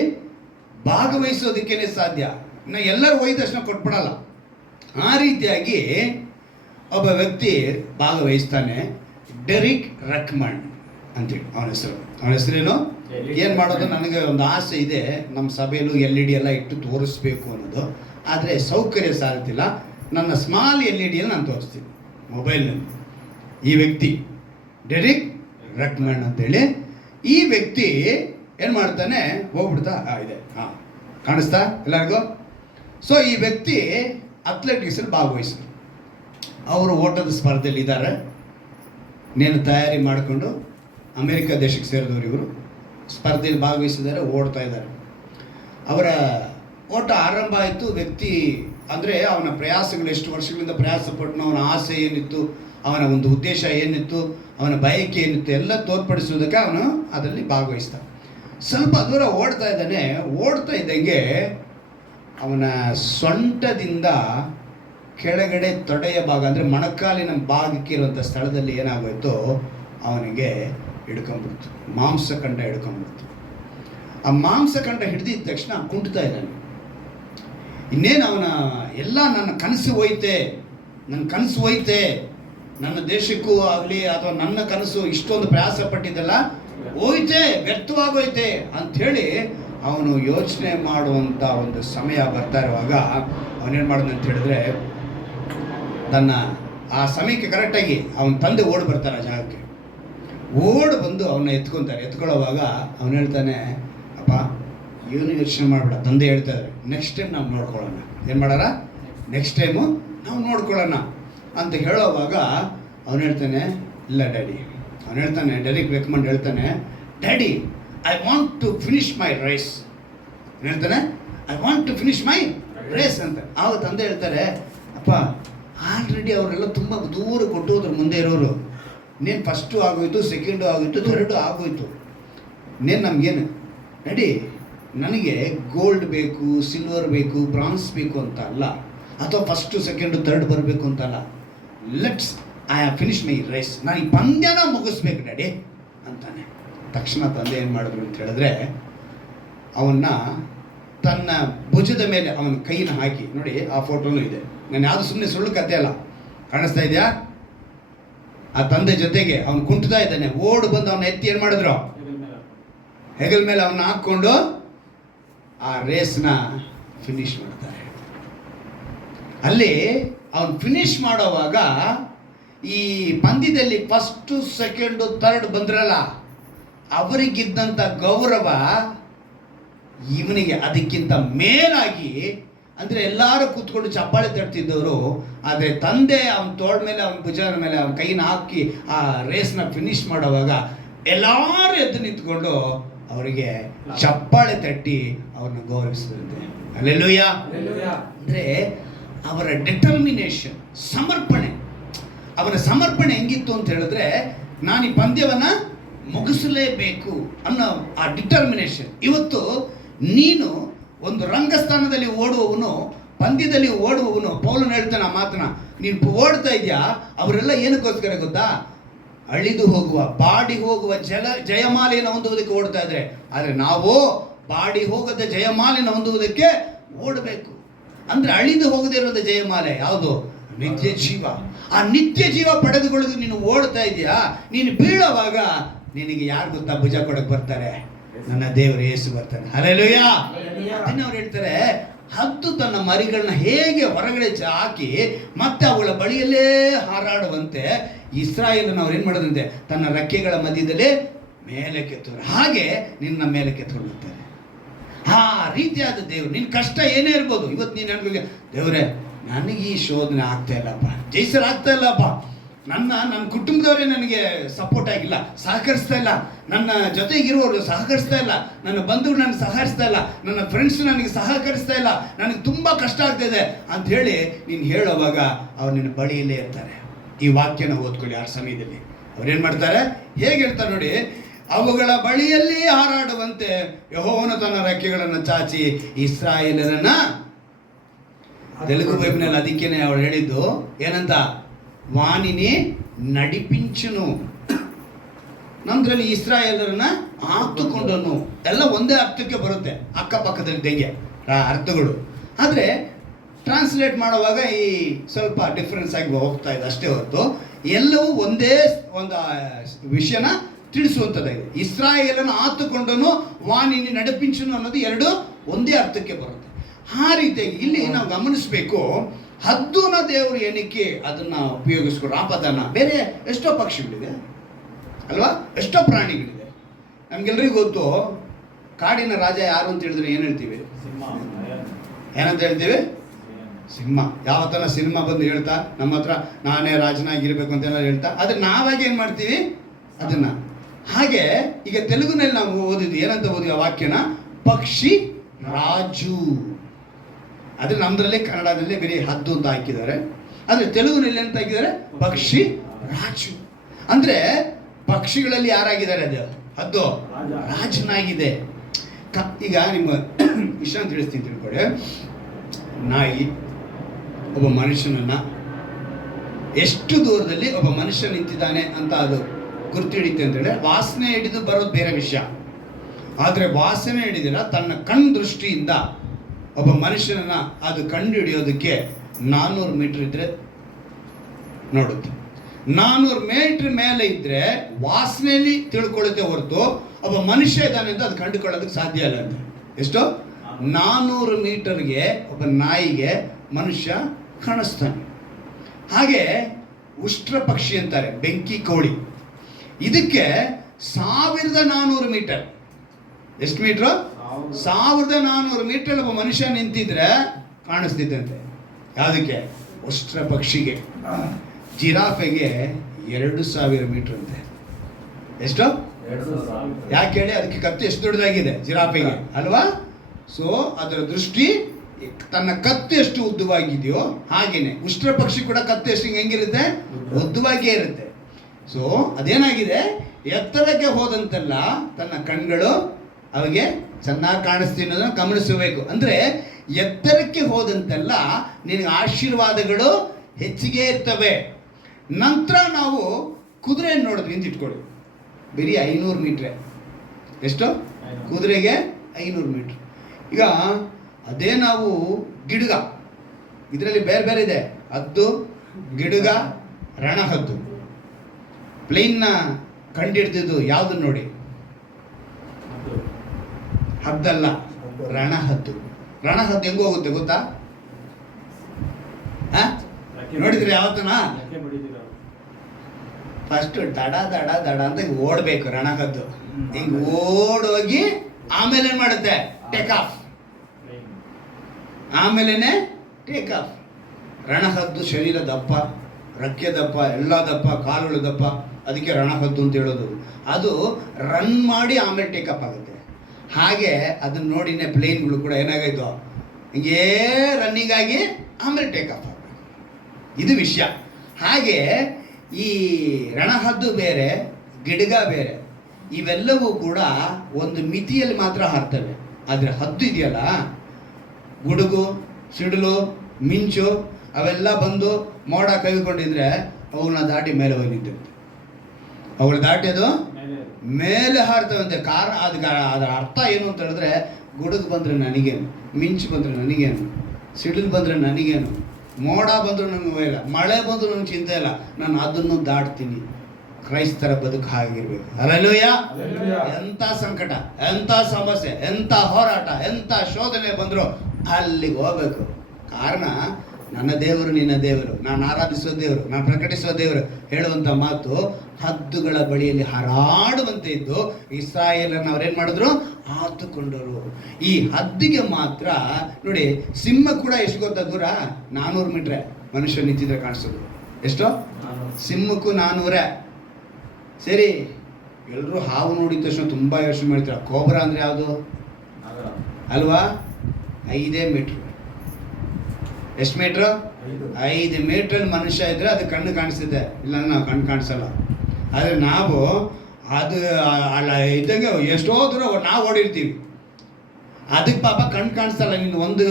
ಭಾಗವಹಿಸೋದಕ್ಕೇನೆ ಸಾಧ್ಯ. ಇನ್ನು ಎಲ್ಲರೂ ಹೋಗಿದ ತಕ್ಷಣ ಕೊಟ್ಬಿಡಲ್ಲ. ಆ ರೀತಿಯಾಗಿ ಒಬ್ಬ ವ್ಯಕ್ತಿ ಭಾಗವಹಿಸ್ತಾನೆ, ಡೆರಿಕ್ ರಕ್ಮಂಡ್ ಅಂತೇಳಿ ಅವನ ಹೆಸರೇನು. ಏನು ಮಾಡೋದು, ನನಗೆ ಒಂದು ಆಸೆ ಇದೆ, ನಮ್ಮ ಸಭೆಯಲ್ಲೂ LED ಎಲ್ಲ ಇಟ್ಟು ತೋರಿಸ್ಬೇಕು ಅನ್ನೋದು. ಆದರೆ ಸೌಕರ್ಯ ಸಾಲ್ತಿಲ್ಲ. ನನ್ನ ಸ್ಮಾಲ್ LED ನಾನು ತೋರಿಸ್ತೀನಿ ಮೊಬೈಲ್ನಲ್ಲಿ. ಈ ವ್ಯಕ್ತಿ ಡೆರಿಕ್ ರಕ್ಮಂಡ್ ಅಂತೇಳಿ, ಈ ವ್ಯಕ್ತಿ ಏನು ಮಾಡ್ತಾನೆ, ಹೋಗ್ಬಿಡ್ತಾ ಇದೆ, ಕಾಣಿಸ್ತಾ ಎಲ್ಲರಿಗೂ? ಸೊ ಈ ವ್ಯಕ್ತಿ ಅಥ್ಲೆಟಿಕ್ಸಲ್ಲಿ ಭಾಗವಹಿಸಿದ್ರು. ಅವರು ಓಟದ ಸ್ಪರ್ಧೆಯಲ್ಲಿ ಇದ್ದಾರೆ. ನೇನು ತಯಾರಿ ಮಾಡಿಕೊಂಡು ಅಮೆರಿಕ ದೇಶಕ್ಕೆ ಸೇರಿದವರು ಇವರು. ಸ್ಪರ್ಧೆಯಲ್ಲಿ ಭಾಗವಹಿಸಿದ್ದಾರೆ, ಓಡ್ತಾ ಇದ್ದಾರೆ. ಅವರ ಓಟ ಆರಂಭ ಆಯಿತು. ವ್ಯಕ್ತಿ ಅಂದರೆ ಅವನ ಪ್ರಯಾಸಗಳು, ಎಷ್ಟು ವರ್ಷಗಳಿಂದ ಪ್ರಯಾಸ ಪಟ್ಟು, ಅವನ ಆಸೆ ಏನಿತ್ತು, ಅವನ ಒಂದು ಉದ್ದೇಶ ಏನಿತ್ತು, ಅವನ ಬಯಕೆ ಏನಿತ್ತು, ಎಲ್ಲ ತೋರ್ಪಡಿಸೋದಕ್ಕೆ ಅವನು ಅದರಲ್ಲಿ ಭಾಗವಹಿಸ್ತಾನೆ. ಸ್ವಲ್ಪ ದೂರ ಓಡ್ತಾ ಇದ್ದಾನೆ. ಓಡ್ತಾ ಇದ್ದಂಗೆ ಅವನ ಸೊಂಟದಿಂದ ಕೆಳಗಡೆ ತೊಡೆಯ ಭಾಗ, ಅಂದರೆ ಮೊಣಕಾಲಿನ ಭಾಗಕ್ಕೆ ಇರುವಂಥ ಸ್ಥಳದಲ್ಲಿ ಏನಾಗೋಯ್ತು, ಅವನಿಗೆ ಹಿಡ್ಕೊಂಡ್ಬಿಡ್ತು, ಮಾಂಸಖಂಡ ಹಿಡ್ಕೊಂಡ್ಬಿಡ್ತು. ಆ ಮಾಂಸಖಂಡ ಹಿಡ್ದಿದ್ದ ತಕ್ಷಣ ಕುಂಟ್ತಾ ಇದ್ದಾನೆ. ಇನ್ನೇನು ಅವನ ಎಲ್ಲ ನನ್ನ ಕನಸು ಹೋಯ್ತೆ, ನನ್ನ ದೇಶಕ್ಕೂ ಆಗಲಿ ಅಥವಾ ನನ್ನ ಕನಸು ಇಷ್ಟೊಂದು ಪ್ರಯಾಸ ಪಟ್ಟಿದ್ದೆಲ್ಲ ಹೋಯ್ತೆ, ವ್ಯರ್ಥವಾಗೋಯ್ತೆ ಅಂಥೇಳಿ ಅವನು ಯೋಚನೆ ಮಾಡುವಂಥ ಒಂದು ಸಮಯ ಬರ್ತಾ ಇರುವಾಗ ಅವನೇನು ಮಾಡಿದ ಅಂತ ಹೇಳಿದ್ರೆ, ತನ್ನ ಆ ಸಮಯಕ್ಕೆ ಕರೆಕ್ಟಾಗಿ ಅವನ ತಂದೆ ಓಡಿ ಬರ್ತಾರೆ ಆ ಜಾಗಕ್ಕೆ. ಓಡ್ ಬಂದು ಅವನ್ನ ಎತ್ಕೊತಾರೆ. ಎತ್ಕೊಳ್ಳೋವಾಗ ಅವನು ಹೇಳ್ತಾನೆ, ಅಪ್ಪ ಏನು ಯೋಚನೆ ಮಾಡಬೇಡ, ತಂದೆ ಹೇಳ್ತಾರೆ ನೆಕ್ಸ್ಟ್ ಟೈಮ್ ನಾವು ನೋಡ್ಕೊಳ್ಳೋಣ. ಏನು ಮಾಡೋಣ, ನೆಕ್ಸ್ಟ್ ಟೈಮು ನಾವು ನೋಡ್ಕೊಳ್ಳೋಣ ಅಂತ ಹೇಳೋವಾಗ ಅವನು ಹೇಳ್ತಾನೆ, ಇಲ್ಲ ಡ್ಯಾಡಿ. ಅವನು ಹೇಳ್ತಾನೆ, ಡ್ಯಾಡಿಗೆ ರೆಕಮೆಂಡ್ ಹೇಳ್ತಾನೆ, daddy I want to finish my race. ಹೇಳ್ತಾನೆ, I want to finish my race ಅಂತ. ಆವಾಗ ತಂದೆ ಹೇಳ್ತಾರೆ, ಅಪ್ಪ ಆಲ್ರೆಡಿ ಅವರೆಲ್ಲ ತುಂಬ ದೂರ ಕೊಟ್ಟು ಹೋದ್ರು ಮುಂದೆ ಇರೋರು. ನೀನು ಫಸ್ಟು ಆಗೋಯ್ತು, ಸೆಕೆಂಡು ಆಗೋಯ್ತು, ಥರ್ಡು ಆಗೋಯ್ತು. ನೀನು ನಮಗೇನು ಡ್ಯಾಡಿ, ನನಗೆ ಗೋಲ್ಡ್ ಬೇಕು, ಸಿಲ್ವರ್ ಬೇಕು, ಬ್ರಾನ್ಸ್ ಬೇಕು ಅಂತ ಅಲ್ಲ, ಅಥವಾ ಫಸ್ಟು ಸೆಕೆಂಡು ಥರ್ಡ್ ಬರಬೇಕು ಅಂತಲ್ಲ. Let's I have finish my race. ನಾನು ಈ ಪಂದ್ಯನ ಮುಗಿಸ್ಬೇಕು ಡ್ಯಾಡಿ ಅಂತಾನೆ. ತಕ್ಷಣ ತಂದೆ ಏನು ಮಾಡಿದ್ರು ಅಂತ ಹೇಳಿದ್ರೆ, ಅವನ್ನ ತನ್ನ ಭುಜದ ಮೇಲೆ ಅವನ ಕೈನ ಹಾಕಿ, ನೋಡಿ ಆ ಫೋಟೋನು ಇದೆ, ನಾನು ಯಾವುದು ಸುಮ್ಮನೆ ಸುಳ್ಳು ಕತೆ ಅಲ್ಲ, ಕಾಣಿಸ್ತಾ ಇದೆಯಾ? ಆ ತಂದೆ ಜೊತೆಗೆ ಅವನು ಕುಂಟ್ತಾ ಇದ್ದಾನೆ. ಓಡ್ ಬಂದು ಅವನ ಎತ್ತಿ ಏನು ಮಾಡಿದ್ರು, ಹೆಗಲ ಮೇಲೆ ಅವನ್ನ ಹಾಕ್ಕೊಂಡು ಆ ರೇಸ್ನ ಫಿನಿಶ್ ಮಾಡ್ತಾರೆ. ಅಲ್ಲಿ ಅವನು ಫಿನಿಶ್ ಮಾಡೋವಾಗ ಈ ಪಂದ್ಯದಲ್ಲಿ ಫಸ್ಟು ಸೆಕೆಂಡು ಥರ್ಡ್ ಬಂದ್ರಲ್ಲ, ಅವರಿಗಿದ್ದಂಥ ಗೌರವ ಇವನಿಗೆ ಅದಕ್ಕಿಂತ ಮೇಲಾಗಿ, ಅಂದರೆ ಎಲ್ಲರೂ ಕೂತ್ಕೊಂಡು ಚಪ್ಪಾಳೆ ತಟ್ತಿದ್ದವರು, ಆದರೆ ತಂದೆ ಅವನ ತೋಳ ಮೇಲೆ, ಅವನ ಭುಜದ ಮೇಲೆ ಅವನ ಕೈನ ಹಾಕಿ ಆ ರೇಸ್ನ ಫಿನಿಶ್ ಮಾಡೋವಾಗ ಎಲ್ಲರೂ ಎದ್ದು ನಿಂತ್ಕೊಂಡು ಅವರಿಗೆ ಚಪ್ಪಾಳೆ ತಟ್ಟಿ ಅವ್ರನ್ನ ಗೌರವಿಸಿದಂತೆ. ಹಲ್ಲೆಲೂಯಾ. ಅಂದರೆ ಅವರ ಡಿಟರ್ಮಿನೇಷನ್, ಸಮರ್ಪಣೆ. ಅವರ ಸಮರ್ಪಣೆ ಹೆಂಗಿತ್ತು ಅಂತ ಹೇಳಿದ್ರೆ, ನಾನು ಈ ಪಂದ್ಯವನ್ನು ಮುಗಿಸಲೇಬೇಕು ಅನ್ನೋ ಆ ಡಿಟರ್ಮಿನೇಷನ್. ಇವತ್ತು ನೀನು ಒಂದು ರಂಗಸ್ಥಾನದಲ್ಲಿ ಓಡುವವನು, ಪಂದ್ಯದಲ್ಲಿ ಓಡುವವನು, ಪೌಲನು ಹೇಳ್ತಾನೆ ಆ ಮಾತನ್ನ, ನೀನು ಓಡ್ತಾ ಇದೆಯಾ, ಅವರೆಲ್ಲ ಏನಕ್ಕೋಸ್ಕರ ಗೊತ್ತಾ? ಅಳಿದು ಹೋಗುವ, ಬಾಡಿ ಹೋಗುವ ಜಯಮಾಲೆಯನ್ನು ಹೊಂದುವುದಕ್ಕೆ ಓಡ್ತಾ ಇದ್ರೆ, ಆದರೆ ನಾವು ಬಾಡಿ ಹೋಗದ ಜಯಮಾಲೆಯನ್ನು ಹೊಂದುವುದಕ್ಕೆ ಓಡಬೇಕು. ಅಂದರೆ ಅಳಿದು ಹೋಗದೇ ಇರೋದ ಜಯಮಾಲೆ ಯಾವುದು? ನಿತ್ಯ ಜೀವ. ಆ ನಿತ್ಯ ಜೀವ ಪಡೆದುಕೊಳ್ಳೋದು ನೀನು ಓಡ್ತಾ ಇದೆಯಾ, ನೀನು ಬೀಳುವಾಗ ನಿನಗೆ ಯಾರು ಗೊತ್ತಾ ಭುಜ ಕೊಡಕ್ಕೆ ಬರ್ತಾರೆ? ನನ್ನ ದೇವರು ಯೇಸು ಬರ್ತಾನೆ. ಹಲ್ಲೆಲೂಯಾ. ಅದನ್ನ ಅವ್ರು ಹೇಳ್ತಾರೆ, ಹದ್ದು ತನ್ನ ಮರಿಗಳನ್ನ ಹೇಗೆ ಹೊರಗಡೆ ಹಾಕಿ ಮತ್ತೆ ಅವುಗಳ ಬಳಿಯಲ್ಲೇ ಹಾರಾಡುವಂತೆ ಇಸ್ರಾಯೇಲನ್ನು ಅವ್ರು ಏನು ಮಾಡೋದಂತೆ, ತನ್ನ ರೆಕ್ಕೆಗಳ ಮಧ್ಯದಲ್ಲೇ ಮೇಲೆ ಕೆತ್ತುವರು. ಹಾಗೆ ನಿನ್ನ ಮೇಲೆ ಕೆತ್ಕೊಂಡು ಹೋಗ್ತಾರೆ. ಆ ರೀತಿಯಾದ ದೇವರು, ನಿನ್ನ ಕಷ್ಟ ಏನೇ ಇರ್ಬೋದು. ಇವತ್ತು ನೀನು ಅನ್ಕೊಳ್ಳಿ, ದೇವರೇ ನನಗೆ ಈ ಶೋಧನೆ ಆಗ್ತಾ ಇಲ್ಲಪ್ಪ, ಜಯಿಸಲು ಆಗ್ತಾ ಇಲ್ಲಪ್ಪ, ನನ್ನ ಕುಟುಂಬದವರೇ ನನಗೆ ಸಪೋರ್ಟ್ ಆಗಿಲ್ಲ, ಸಹಕರಿಸ್ತಾ ಇಲ್ಲ, ನನ್ನ ಜೊತೆಗಿರುವವರು ಸಹಕರಿಸ್ತಾ ಇಲ್ಲ, ನನ್ನ ಬಂಧುಗಳು ನನಗೆ ಸಹಕರಿಸ್ತಾ ಇಲ್ಲ, ನನ್ನ ಫ್ರೆಂಡ್ಸ್ ನನಗೆ ಸಹಕರಿಸ್ತಾ ಇಲ್ಲ, ನನಗೆ ತುಂಬ ಕಷ್ಟ ಆಗ್ತಾ ಇದೆ ಅಂತ ಹೇಳಿ ನೀನು ಹೇಳುವಾಗ ಅವ್ರು ನಿನ್ನ ಬಳಿಯಲ್ಲೇ ಇರ್ತಾರೆ. ಈ ವಾಕ್ಯನ ಓದ್ಕೊಳ್ಳಿ. ಆ ಸಮಯದಲ್ಲಿ ಅವ್ರೇನು ಮಾಡ್ತಾರೆ, ಹೇಗೆ ಹೇಳ್ತಾರೆ ನೋಡಿ, ಅವುಗಳ ಬಳಿಯಲ್ಲಿ ಹಾರಾಡುವಂತೆ ಯೆಹೋವನು ತನ್ನ ರೆಕ್ಕೆಗಳನ್ನು ಚಾಚಿ ಇಸ್ರಾಯೇಲರನ್ನ. ತೆಲುಗು ಬೈಬಲ್ನಲ್ಲಿ ಅದಕ್ಕೇನೆ ಅವಳು ಹೇಳಿದ್ದು ಏನಂತ, ವಾಣಿನಿ ನಡಿಪಿಂಚನು. ನಮ್ದ್ರಲ್ಲಿ ಇಸ್ರಾಯೇಲರನ್ನ ಆತುಕೊಂಡನು. ಎಲ್ಲ ಒಂದೇ ಅರ್ಥಕ್ಕೆ ಬರುತ್ತೆ, ಅಕ್ಕಪಕ್ಕದಲ್ಲಿದ್ದಂಗೆ ಅರ್ಥಗಳು. ಆದರೆ ಟ್ರಾನ್ಸ್ಲೇಟ್ ಮಾಡುವಾಗ ಈ ಸ್ವಲ್ಪ ಡಿಫ್ರೆನ್ಸ್ ಆಗಿ ಹೋಗ್ತಾ ಇದೆ ಅಷ್ಟೇ ಹೊರತು ಎಲ್ಲವೂ ಒಂದೇ ಒಂದು ವಿಷಯನ ತಿಳಿಸುವಂಥದ್ದಾಗಿದೆ. ಇಸ್ರಾಯೇಲನ್ನು ಆತುಕೊಂಡನು, ವಾಣಿನಿ ನಡಿಪಿಂಚನು ಅನ್ನೋದು ಎರಡು ಒಂದೇ ಅರ್ಥಕ್ಕೆ ಬರುತ್ತೆ. ಆ ರೀತಿಯಾಗಿ ಇಲ್ಲಿ ನಾವು ಗಮನಿಸಬೇಕು, ಹದ್ದುನ ದೇವರು ಏನಕ್ಕೆ ಅದನ್ನು ಉಪಯೋಗಿಸ್ಕೊಡ್ರು. ಆ ಪದನ ಬೇರೆ ಎಷ್ಟೋ ಪಕ್ಷಿಗಳಿದೆ ಅಲ್ವಾ, ಎಷ್ಟೋ ಪ್ರಾಣಿಗಳಿದೆ. ನಮ್ಗೆಲ್ರಿಗೂ ಗೊತ್ತು, ಕಾಡಿನ ರಾಜ ಯಾರು ಅಂತ ಹೇಳಿದ್ರೆ ಏನು ಹೇಳ್ತೀವಿ? ಏನಂತ ಹೇಳ್ತೀವಿ? ಸಿಂಹ. ಯಾವತ್ತನ ಸಿನಿಮಾ ಬಂದು ಹೇಳ್ತಾ ನಮ್ಮ ಹತ್ರ ನಾನೇ ರಾಜನಾಗಿರ್ಬೇಕು ಅಂತೆಲ್ಲ ಹೇಳ್ತಾ, ಆದರೆ ನಾವಾಗಿ ಏನು ಮಾಡ್ತೀವಿ ಅದನ್ನು. ಹಾಗೆ ಈಗ ತೆಲುಗುನಲ್ಲಿ ನಾವು ಓದಿದ್ವಿ, ಏನಂತ ಓದಿವಿ ಆ ವಾಕ್ಯನ? ಪಕ್ಷಿ ರಾಜು. ಆದರೆ ನಮ್ಮದ್ರಲ್ಲಿ ಕನ್ನಡದಲ್ಲಿ ಬೇರೆ ಹದ್ದು ಅಂತ ಹಾಕಿದ್ದಾರೆ, ಆದರೆ ತೆಲುಗುನಲ್ಲಿ ಅಂತ ಹಾಕಿದ್ದಾರೆ ಪಕ್ಷಿ ರಾಜು. ಅಂದರೆ ಪಕ್ಷಿಗಳಲ್ಲಿ ಯಾರಾಗಿದ್ದಾರೆ? ಅದು ಹದ್ದು ರಾಜನಾಗಿದೆ. ಈಗ ನಿಮ್ಮ ವಿಷಯ ತಿಳಿಸ್ತೀನಿ ತಿಳ್ಕೊಳ್ಳಿ. ನಾಯಿ ಒಬ್ಬ ಮನುಷ್ಯನನ್ನು ಎಷ್ಟು ದೂರದಲ್ಲಿ ಒಬ್ಬ ಮನುಷ್ಯ ನಿಂತಿದ್ದಾನೆ ಅಂತ ಅದು ಗುರ್ತು ಹಿಡಿತೆ ಅಂತೇಳಿ, ವಾಸನೆ ಹಿಡಿದು ಬರೋದು ಬೇರೆ ವಿಷಯ. ಆದರೆ ವಾಸನೆ ಹಿಡಿದಿಲ್ಲ, ತನ್ನ ಕಣ್ಣು ದೃಷ್ಟಿಯಿಂದ ಒಬ್ಬ ಮನುಷ್ಯನನ್ನು ಅದು ಕಂಡು ಹಿಡಿಯೋದಕ್ಕೆ 400 ಮೀಟರ್ ಇದ್ದರೆ ನೋಡುತ್ತೆ. 400 ಮೀಟರ್ ಮೇಲೆ ಇದ್ದರೆ ವಾಸನೆಯಲ್ಲಿ ತಿಳ್ಕೊಳ್ಳುತ್ತೆ ಹೊರತು ಒಬ್ಬ ಮನುಷ್ಯ ಇದ್ದಾನೆ ಅಂತ ಅದು ಕಂಡುಕೊಳ್ಳೋದಕ್ಕೆ ಸಾಧ್ಯ ಇಲ್ಲ ಅಂತ. ಎಷ್ಟು? 400 ಮೀಟರ್ಗೆ ಒಬ್ಬ ನಾಯಿಗೆ ಮನುಷ್ಯ ಕಾಣಿಸ್ತಾನೆ. ಹಾಗೆ ಉಷ್ಟ್ರ ಪಕ್ಷಿ ಅಂತಾರೆ, ಬೆಂಕಿ ಕೋಳಿ. ಇದಕ್ಕೆ 1400 ಮೀಟರ್. ಎಷ್ಟು ಮೀಟ್ರು? 1400 ಮೀಟರ್ ಒಬ್ಬ ಮನುಷ್ಯ ನಿಂತಿದ್ರೆ ಕಾಣಿಸ್ತಿದ್ದಂತೆ. ಯಾವುದಕ್ಕೆ? ಉಷ್ಟ್ರ ಪಕ್ಷಿಗೆ. ಜಿರಾಫೆಗೆ 2000 ಮೀಟರ್ ಅಂತೆ. ಎಷ್ಟು? ಯಾಕೆ ಹೇಳಿ? ಅದಕ್ಕೆ ಕತ್ತು ಎಷ್ಟು ದೊಡ್ಡದಾಗಿದೆ ಜಿರಾಫೆಗೆ, ಅಲ್ವಾ? ಸೊ ಅದರ ದೃಷ್ಟಿ ತನ್ನ ಕತ್ತು ಎಷ್ಟು ಉದ್ದವಾಗಿದೆಯೋ ಹಾಗೇನೆ ಉಷ್ಟ್ರ ಪಕ್ಷಿ ಕೂಡ ಕತ್ತು ಎಷ್ಟು ಹೆಂಗಿರುತ್ತೆ? ಉದ್ದವಾಗಿಯೇ ಇರುತ್ತೆ. ಸೊ ಅದೇನಾಗಿದೆ, ಎತ್ತರಕ್ಕೆ ಹೋದಂತೆಲ್ಲ ತನ್ನ ಕಣ್ಗಳು ಅವಿಗೆ ಚೆನ್ನಾಗಿ ಕಾಣಿಸ್ತೀನಿ ಅನ್ನೋದನ್ನ ಗಮನಿಸಬೇಕು. ಅಂದರೆ ಎತ್ತರಕ್ಕೆ ಹೋದಂತೆಲ್ಲ ನಿನಗೆ ಆಶೀರ್ವಾದಗಳು ಹೆಚ್ಚಿಗೆ ಇರ್ತವೆ. ನಂತರ ನಾವು ಕುದುರೆಯನ್ನು ನೋಡಿದ್ವಿ ಅಂತ ಇಟ್ಕೊಳ್ಳಿ, ಬರೀ 500 ಮೀಟ್ರೆ. ಎಷ್ಟು? ಕುದುರೆಗೆ 500 ಮೀಟ್ರ್. ಈಗ ಅದೇ ನಾವು ಗಿಡುಗ, ಇದರಲ್ಲಿ ಬೇರೆ ಬೇರೆ ಇದೆ, ಹದ್ದು, ಗಿಡುಗ, ರಣಹದ್ದು. ಪ್ಲೇನ್ನ ಕಂಡಿಡ್ದಿದ್ದು ಯಾವುದು ನೋಡಿ? ಹದ್ದಲ್ಲ, ರಣಹದ್ದು. ರಣಹದ್ದು ಹೆಂಗ ಹೋಗುತ್ತೆ ಗೊತ್ತಾ? ನೋಡಿದ್ರೆ ಯಾವತ್ತನ ಫಸ್ಟ್ ದಡ ದಡ ದಡ ಅಂತ ಓಡ್ಬೇಕು ರಣಹದ್ದು. ಹಿಂಗ್ ಓಡೋಗಿ ಆಮೇಲೆ ಏನ್ ಮಾಡುತ್ತೆ? Take off. ಆಮೇಲೆನೆ ಟೇಕ್ ಆಫ್. ರಣಹದ್ದು ಶರೀರ ದಪ್ಪ, ರೆಕ್ಕೆ ದಪ್ಪ, ಎಲ್ಲ ದಪ್ಪ, ಕಾಲುಗಳು ದಪ್ಪ, ಅದಕ್ಕೆ ರಣಹದ್ದು ಅಂತ ಹೇಳೋದು. ಅದು ರನ್ ಮಾಡಿ ಆಮೇಲೆ ಟೇಕ್ ಅಪ್ ಆಗುತ್ತೆ. ಹಾಗೆ ಅದನ್ನ ನೋಡಿನೇ ಪ್ಲೇನ್ಗಳು ಕೂಡ ಏನಾಗಾಯ್ತು, ಹಿಂಗೇ ರನ್ನಿಂಗ್ ಆಗಿ ಆಮೇಲೆ ಟೇಕ್ ಆಫ್ ಆಗಬೇಕು. ಇದು ವಿಷಯ. ಹಾಗೆ ಈ ರಣಹದ್ದು ಬೇರೆ, ಗಿಡಗ ಬೇರೆ, ಇವೆಲ್ಲವೂ ಕೂಡ ಒಂದು ಮಿತಿಯಲ್ಲಿ ಮಾತ್ರ ಹಾರ್ತವೆ. ಆದರೆ ಹದ್ದು ಇದೆಯಲ್ಲ, ಗುಡುಗು, ಸಿಡಿಲು, ಮಿಂಚು ಅವೆಲ್ಲ ಬಂದು ಮೋಡ ಕವಿಕೊಂಡಿದ್ರೆ ಅವುಗಳನ್ನ ದಾಟಿ ಮೇಲೆ ಹೋಗಿ ನಿಂತಿರುತ್ತೆ. ಅವುಗಳು ದಾಟಿ ಅದು ಮೇಲೆ ಹಾರ್ತವಂತೆ. ಅದರ ಅರ್ಥ ಏನು ಅಂತ ಹೇಳಿದ್ರೆ, ಗುಡುಗು ಬಂದರೆ ನನಗೇನು, ಮಿಂಚು ಬಂದರೆ ನನಗೇನು, ಸಿಡಿಲು ಬಂದರೆ ನನಗೇನು, ಮೋಡ ಬಂದರೂ ನನಗೆ ಇಲ್ಲ, ಮಳೆ ಬಂದರೂ ನನಗೆ ಚಿಂತೆ ಇಲ್ಲ, ನಾನು ಅದನ್ನು ದಾಟ್ತೀನಿ. ಕ್ರೈಸ್ತರ ಬದುಕು ಹಾಗಿರ್ಬೇಕು. ಹಲ್ಲೆಲೂಯಾ. ಎಂಥ ಸಂಕಟ, ಎಂಥ ಸಮಸ್ಯೆ, ಎಂಥ ಹೋರಾಟ, ಎಂಥ ಶೋಧನೆ ಬಂದರೂ ಅಲ್ಲಿಗೆ ಹೋಗ್ಬೇಕು. ಕಾರಣ ನನ್ನ ದೇವರು ನಿನ್ನ ದೇವರು, ನಾನು ಆರಾಧಿಸುವ ದೇವರು, ನಾನು ಪ್ರಕಟಿಸುವ ದೇವರು ಹೇಳುವಂಥ ಮಾತು ಹದ್ದುಗಳ ಬಳಿಯಲ್ಲಿ ಹಾರಾಡುವಂತೆ ಇದ್ದು ಇಸ್ರಾಯೇಲನ್ನು ಅವ್ರೇನು ಮಾಡಿದ್ರು? ಆತುಕೊಂಡರು. ಈ ಹದ್ದಿಗೆ ಮಾತ್ರ ನೋಡಿ, ಸಿಂಹ ಕೂಡ ಎಷ್ಟು ಗೊತ್ತಾ ದೂರ? 400 ಮೀಟ್ರೆ ಮನುಷ್ಯ ನಿಂತಿದ್ರೆ ಕಾಣಿಸೋದು. ಎಷ್ಟು? ಸಿಂಹಕ್ಕೂ 400. ಸರಿ, ಎಲ್ಲರೂ ಹಾವು ನೋಡಿದ ತಕ್ಷಣ ತುಂಬ ಯೋಚನೆ ಮಾಡ್ತಾರೆ. ಕೋಬ್ರಾ ಅಂದರೆ ಯಾವುದು ಅಲ್ವಾ? 5 ಮೀಟ್ರ್. ಎಷ್ಟು ಮೀಟ್ರು? 5 ಮೀಟ್ರಲ್ಲಿ ಮನುಷ್ಯ ಇದ್ರೆ ಅದು ಕಣ್ಣು ಕಾಣಿಸ್ತಿದೆ, ಇಲ್ಲ ನಾವು ಕಣ್ಣು ಕಾಣಿಸಲ್ಲ. ಆದರೆ ನಾವು ಅದು ಅಲ್ಲ ಇದ್ದಂಗೆ ಎಷ್ಟೋ ದೂರ ನಾವು ಓಡಿರ್ತೀವಿ, ಅದಕ್ಕೆ ಪಾಪ ಕಣ್ಣು ಕಾಣಿಸಲ್ಲ. ನೀನು ಒಂದು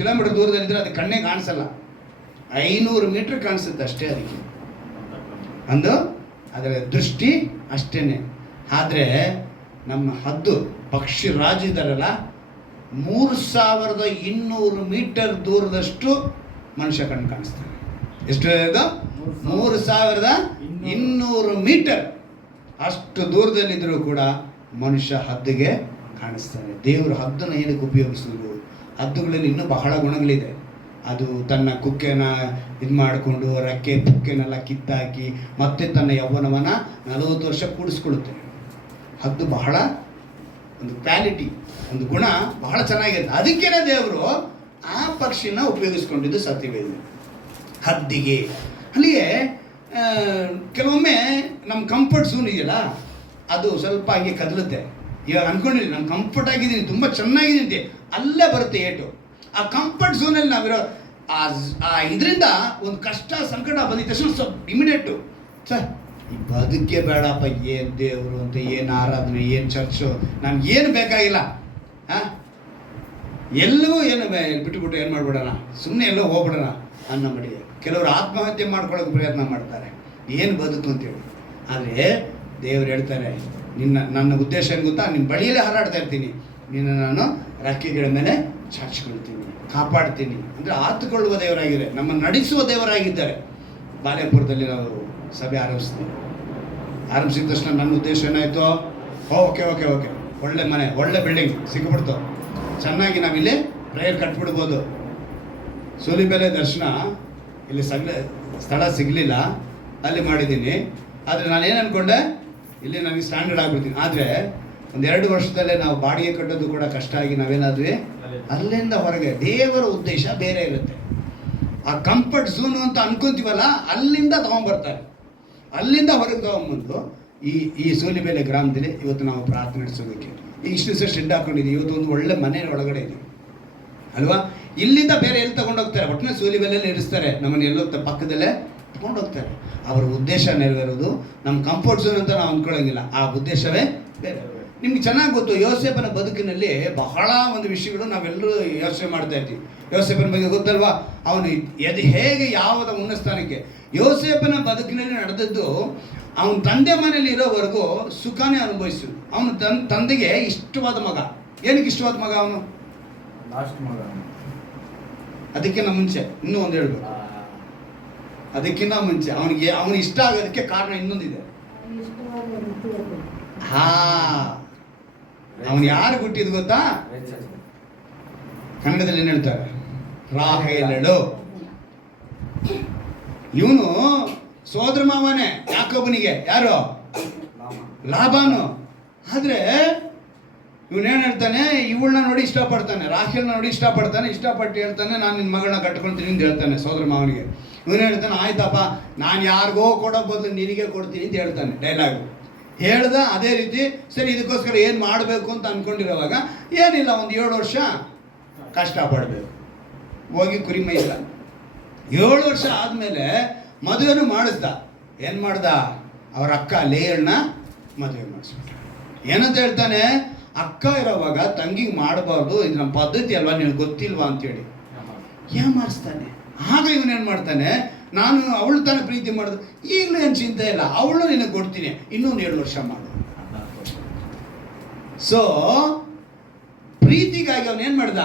ಕಿಲೋಮೀಟರ್ ದೂರದಲ್ಲಿದ್ದರೆ ಅದು ಕಣ್ಣೇ ಕಾಣಿಸಲ್ಲ. 500 ಮೀಟ್ರ್ ಕಾಣಿಸುತ್ತೆ ಅಷ್ಟೇ ಅದಕ್ಕೆ. ಅದರ ದೃಷ್ಟಿ ಅಷ್ಟೇನೆ. ಆದರೆ ನಮ್ಮ ಹದ್ದು ಪಕ್ಷಿ ರಾಜ ಇದ್ದಾರಲ್ಲ, 3200 ಮೀಟರ್ ದೂರದಷ್ಟು ಮನುಷ್ಯ ಕಣ್ಣು ಕಾಣಿಸ್ತಾನೆ. ಎಷ್ಟು? 3200 ಮೀಟರ್ ಅಷ್ಟು ದೂರದಲ್ಲಿದ್ದರೂ ಕೂಡ ಮನುಷ್ಯ ಹದ್ದಿಗೆ ಕಾಣಿಸ್ತಾನೆ. ದೇವರು ಹದ್ದನ್ನು ಏನಕ್ಕೆ ಉಪಯೋಗಿಸಿದ್ರು? ಹದ್ದುಗಳಲ್ಲಿ ಇನ್ನೂ ಬಹಳ ಗುಣಗಳಿದೆ. ಅದು ತನ್ನ ಕುಕ್ಕೆನ ಇದು ಮಾಡಿಕೊಂಡು ರೆಕ್ಕೆ ಪುಕ್ಕೆನೆಲ್ಲ ಕಿತ್ತಾಕಿ ಮತ್ತೆ ತನ್ನ ಯೌವನವನ್ನು 40 ವರ್ಷ ಕೂಡಿಸ್ಕೊಳ್ಳುತ್ತೆ. ಹದ್ದು ಬಹಳ ಒಂದು ಕ್ವಾಲಿಟಿ, ಒಂದು ಗುಣ ಬಹಳ ಚೆನ್ನಾಗಿದೆ. ಅದಕ್ಕೇನೆ ದೇವರು ಆ ಪಕ್ಷಿನ ಉಪಯೋಗಿಸ್ಕೊಂಡಿದ್ದು ಸತ್ಯವೇದ. ಹದ್ದಿಗೆ ಅಲ್ಲಿಗೆ ಕೆಲವೊಮ್ಮೆ ನಮ್ಮ ಕಂಫರ್ಟ್ ಝೋನ್ ಇದೆಯಲ್ಲ, ಅದು ಸ್ವಲ್ಪ ಹಂಗೆ ಕದಲುತ್ತೆ. ಇವಾಗ ಅನ್ಕೊಂಡಿದ್ದೀನಿ ನಾನು ಕಂಫರ್ಟ್ ಆಗಿದ್ದೀನಿ, ತುಂಬ ಚೆನ್ನಾಗಿದ್ದೀನಿ, ಅಲ್ಲೇ ಬರುತ್ತೆ ಏಟು. ಆ ಕಂಫರ್ಟ್ ಝೋನಲ್ಲಿ ನಾವಿರೋ ಇದರಿಂದ ಒಂದು ಕಷ್ಟ ಸಂಕಟ ಬಂದಿದ್ದ ತಕ್ಷಣ ಸ್ವಲ್ಪ ಇಮಿಡಿಯೇಟು ಈ ಬದುಕೆ ಬೇಡಪ್ಪ, ಏನು ದೇವರು ಅಂತ, ಏನು ಆರಾಧನೆ, ಏನು ಚರ್ಚು, ನಮ್ಗೆ ಏನು ಬೇಕಾಗಿಲ್ಲ, ಎಲ್ಲವೂ ಏನು ಬಿಟ್ಟುಬಿಟ್ಟು ಏನು ಮಾಡ್ಬಿಡೋಣ, ಸುಮ್ಮನೆ ಎಲ್ಲೋ ಹೋಗ್ಬಿಡೋಣ ಅನ್ನೋ ಮಡಿಗೆ ಕೆಲವರು ಆತ್ಮಹತ್ಯೆ ಮಾಡ್ಕೊಳ್ಳೋಕೆ ಪ್ರಯತ್ನ ಮಾಡ್ತಾರೆ. ಏನು ಬದುಕು ಅಂತೇಳಿ. ಆದರೆ ದೇವರು ಹೇಳ್ತಾರೆ, ನನ್ನ ಉದ್ದೇಶ ಏನು ಗೊತ್ತಾ? ನಿಮ್ಮ ಬಳಿಯಲ್ಲೇ ಹಾರಾಡ್ತಾ ಇರ್ತೀನಿ, ನಿನ್ನ ನಾನು ರೆಕ್ಕೆಗಳ ಮೇಲೆ ಚಾಚಿಕೊಳ್ತೀನಿ, ಕಾಪಾಡ್ತೀನಿ. ಅಂದರೆ ಆತುಕೊಳ್ಳುವ ದೇವರಾಗಿದೆ, ನಮ್ಮನ್ನು ನಡೆಸುವ ದೇವರಾಗಿದ್ದಾರೆ. ಬಾಲೆಪುರದಲ್ಲಿ ನಾವು ಸಭೆ ಆರಂಭಿಸಿದ ತಕ್ಷಣ ನನ್ನ ಉದ್ದೇಶ ಏನಾಯಿತು? ಓಕೆ ಓಕೆ ಓಕೆ ಒಳ್ಳೆ ಮನೆ, ಒಳ್ಳೆ ಬಿಲ್ಡಿಂಗ್ ಸಿಕ್ಕಿಬಿಡ್ತು, ಚೆನ್ನಾಗಿ ನಾವಿಲ್ಲಿ ಪ್ರೇಯರ್ ಕಟ್ಬಿಡ್ಬೋದು. ಸೂಲಿಬೆಲೆ ದರ್ಶನ ಇಲ್ಲಿ ಸ್ಥಳ ಸಿಗಲಿಲ್ಲ, ಅಲ್ಲಿ ಮಾಡಿದ್ದೀನಿ. ಆದರೆ ನಾನೇನು ಅನ್ಕೊಂಡೆ, ಇಲ್ಲಿ ನನಗೆ ಸ್ಟ್ಯಾಂಡರ್ಡ್ ಆಗ್ಬಿಡ್ತೀನಿ. ಆದರೆ ಒಂದೆರಡು ವರ್ಷದಲ್ಲೇ ನಾವು ಬಾಡಿಗೆ ಕಟ್ಟೋದು ಕೂಡ ಕಷ್ಟ ಆಗಿ ನಾವೇನಾದ್ವಿ ಅಲ್ಲಿಂದ ಹೊರಗೆ. ದೇವರ ಉದ್ದೇಶ ಬೇರೆ ಇರುತ್ತೆ. ಆ ಕಂಫರ್ಟ್ ಝೋನು ಅಂತ ಅನ್ಕೊಂತೀವಲ್ಲ, ಅಲ್ಲಿಂದ ತಗೊಂಡ್ಬರ್ತಾರೆ. ಅಲ್ಲಿಂದ ಹೊರಗೆ ತಗೊಂಡ್ಬಂದು ಈ ಸೂಲಿಬೇಲೆ ಗ್ರಾಮದಲ್ಲಿ ಇವತ್ತು ನಾವು ಪ್ರಾರ್ಥನೆ ನಡೆಸೋದಕ್ಕೆ ಇಷ್ಟು ದಿವಸ ಶೆಡ್ ಹಾಕೊಂಡಿದ್ದೀವಿ. ಇವತ್ತು ಒಂದು ಒಳ್ಳೆ ಮನೆ ಒಳಗಡೆ ಇದೆ ಅಲ್ವಾ. ಇಲ್ಲಿಂದ ಬೇರೆ ಎಲ್ಲಿ ತಗೊಂಡೋಗ್ತಾರೆ, ಒಟ್ಟಿನ ಸೂಲಿಬೇಲೆಯಲ್ಲಿ ಇರಿಸ್ತಾರೆ, ನಮ್ಮನ್ನು ಎಲ್ಲೋಗ್ತಾರೆ, ಪಕ್ಕದಲ್ಲೇ ತಗೊಂಡೋಗ್ತಾರೆ. ಅವರ ಉದ್ದೇಶ ನೆರವೇರೋದು ನಮ್ಮ ಕಂಫರ್ಟ್ ಝೋನ್ ಅಂತ ನಾವು ಅಂದ್ಕೊಳ್ಳೋಂಗಿಲ್ಲ. ಆ ಉದ್ದೇಶವೇ ಬೇರೆ. ನಿಮ್ಗೆ ಚೆನ್ನಾಗಿ ಗೊತ್ತು, ಯೋಸೇಫನ ಬದುಕಿನಲ್ಲಿ ಬಹಳ ಒಂದು ವಿಷಯಗಳು ನಾವೆಲ್ಲರೂ ಯೋಚನೆ ಮಾಡ್ತಾ ಇರ್ತೀವಿ. ಯೋಸೇಫನ ಬಗ್ಗೆ ಗೊತ್ತಲ್ವಾ, ಅವನು ಹೇಗೆ ಯಾವದ ಉನ್ನತ ಸ್ಥಾನಕ್ಕೆ. ಯೋಸೇಫನ ಬದುಕಿನಲ್ಲಿ ನಡೆದದ್ದು, ಅವನ ತಂದೆ ಮನೇಲಿ ಇರೋವರೆಗೂ ಸುಖನೇ ಅನುಭವಿಸಿದ್ರು. ಅವನು ತಂದೆಗೆ ಇಷ್ಟವಾದ ಮಗ. ಏನಕ್ಕೆ ಇಷ್ಟವಾದ ಮಗ ಅವನು? ಲಾಸ್ಟ್ ಮಗ. ಅದಕ್ಕಿಂತ ಮುಂಚೆ ಇನ್ನೂ ಒಂದು ಹೇಳ್ಬೇಕು. ಅದಕ್ಕಿಂತ ಮುಂಚೆ ಅವನಿಗೆ ಇಷ್ಟ ಆಗೋದಕ್ಕೆ ಕಾರಣ ಇನ್ನೊಂದಿದೆ. ಅವನು ಯಾರು ಹುಟ್ಟಿದ್ ಗೊತ್ತಾ? ಕನ್ನಡದಲ್ಲಿ ಏನ್ ಹೇಳ್ತಾರೆ? ರಾಹೇಲಳು. ಇವನು ಸೋದರ ಮಾವನೇ ಯಾಕೋಬನಿಗೆ. ಯಾರು? ಲಾಬಾನು. ಆದ್ರೆ ಇವನೇನು ಹೇಳ್ತಾನೆ, ಇವಳನ್ನ ನೋಡಿ ಇಷ್ಟಪಡ್ತಾನೆ, ರಾಹೇಲ್ನ ನೋಡಿ ಇಷ್ಟಪಡ್ತಾನೆ. ಇಷ್ಟಪಟ್ಟು ಹೇಳ್ತಾನೆ, ನಾನು ನಿನ್ನ ಮಗಳನ್ನ ಕಟ್ಕೊಳ್ತೀನಿ ಅಂತ ಹೇಳ್ತಾನೆ ಸೋದರ ಮಾವನಿಗೆ. ಇವನು ಹೇಳ್ತಾನೆ, ಆಯ್ತಪ್ಪ, ನಾನು ಯಾರಿಗೋ ಕೊಡೋ ಬದಲು ನಿನಗೆ ಕೊಡ್ತೀನಿ ಅಂತ ಹೇಳ್ತಾನೆ. ಡೈಲಾಗು ಹೇಳ್ದ. ಅದೇ ರೀತಿ ಸರಿ, ಇದಕ್ಕೋಸ್ಕರ ಏನು ಮಾಡಬೇಕು ಅಂತ ಅಂದ್ಕೊಂಡಿರೋವಾಗ ಏನಿಲ್ಲ, ಒಂದು 7 ವರ್ಷ ಕಷ್ಟಪಡಬೇಕು. ಹೋಗಿ ಕುರಿ ಮೈದ. 7 ವರ್ಷ ಆದಮೇಲೆ ಮದುವೆನೂ ಮಾಡಿಸ್ದ. ಏನು ಮಾಡ್ದ? ಅವ್ರ ಅಕ್ಕ ಲೇಯರ್ನ ಮದುವೆ ಮಾಡಿಸ್ಬಿಟ್ಟ. ಏನಂತ ಹೇಳ್ತಾನೆ, ಅಕ್ಕ ಇರೋವಾಗ ತಂಗಿಗೆ ಮಾಡಬಾರ್ದು, ಇದು ನಮ್ಮ ಪದ್ಧತಿ ಅಲ್ವಾ, ನಿನಗೆ ಗೊತ್ತಿಲ್ವಾ ಅಂತೇಳಿ ಮಾಡಿಸ್ತಾನೆ. ಆಗ ಇವನೇನು ಮಾಡ್ತಾನೆ, ನಾನು ಅವಳು ತಾನೇ ಪ್ರೀತಿ ಮಾಡಿದ್ರು, ಈಗಲೂ ಏನು ಚಿಂತೆ ಇಲ್ಲ, ಅವಳು ನಿನಗೆ ಕೊಡ್ತೀನಿ, ಇನ್ನೊಂದು 7 ವರ್ಷ ಮಾಡು. ಸೊ ಪ್ರೀತಿಗಾಗಿ ಅವನೇನು ಮಾಡ್ದ?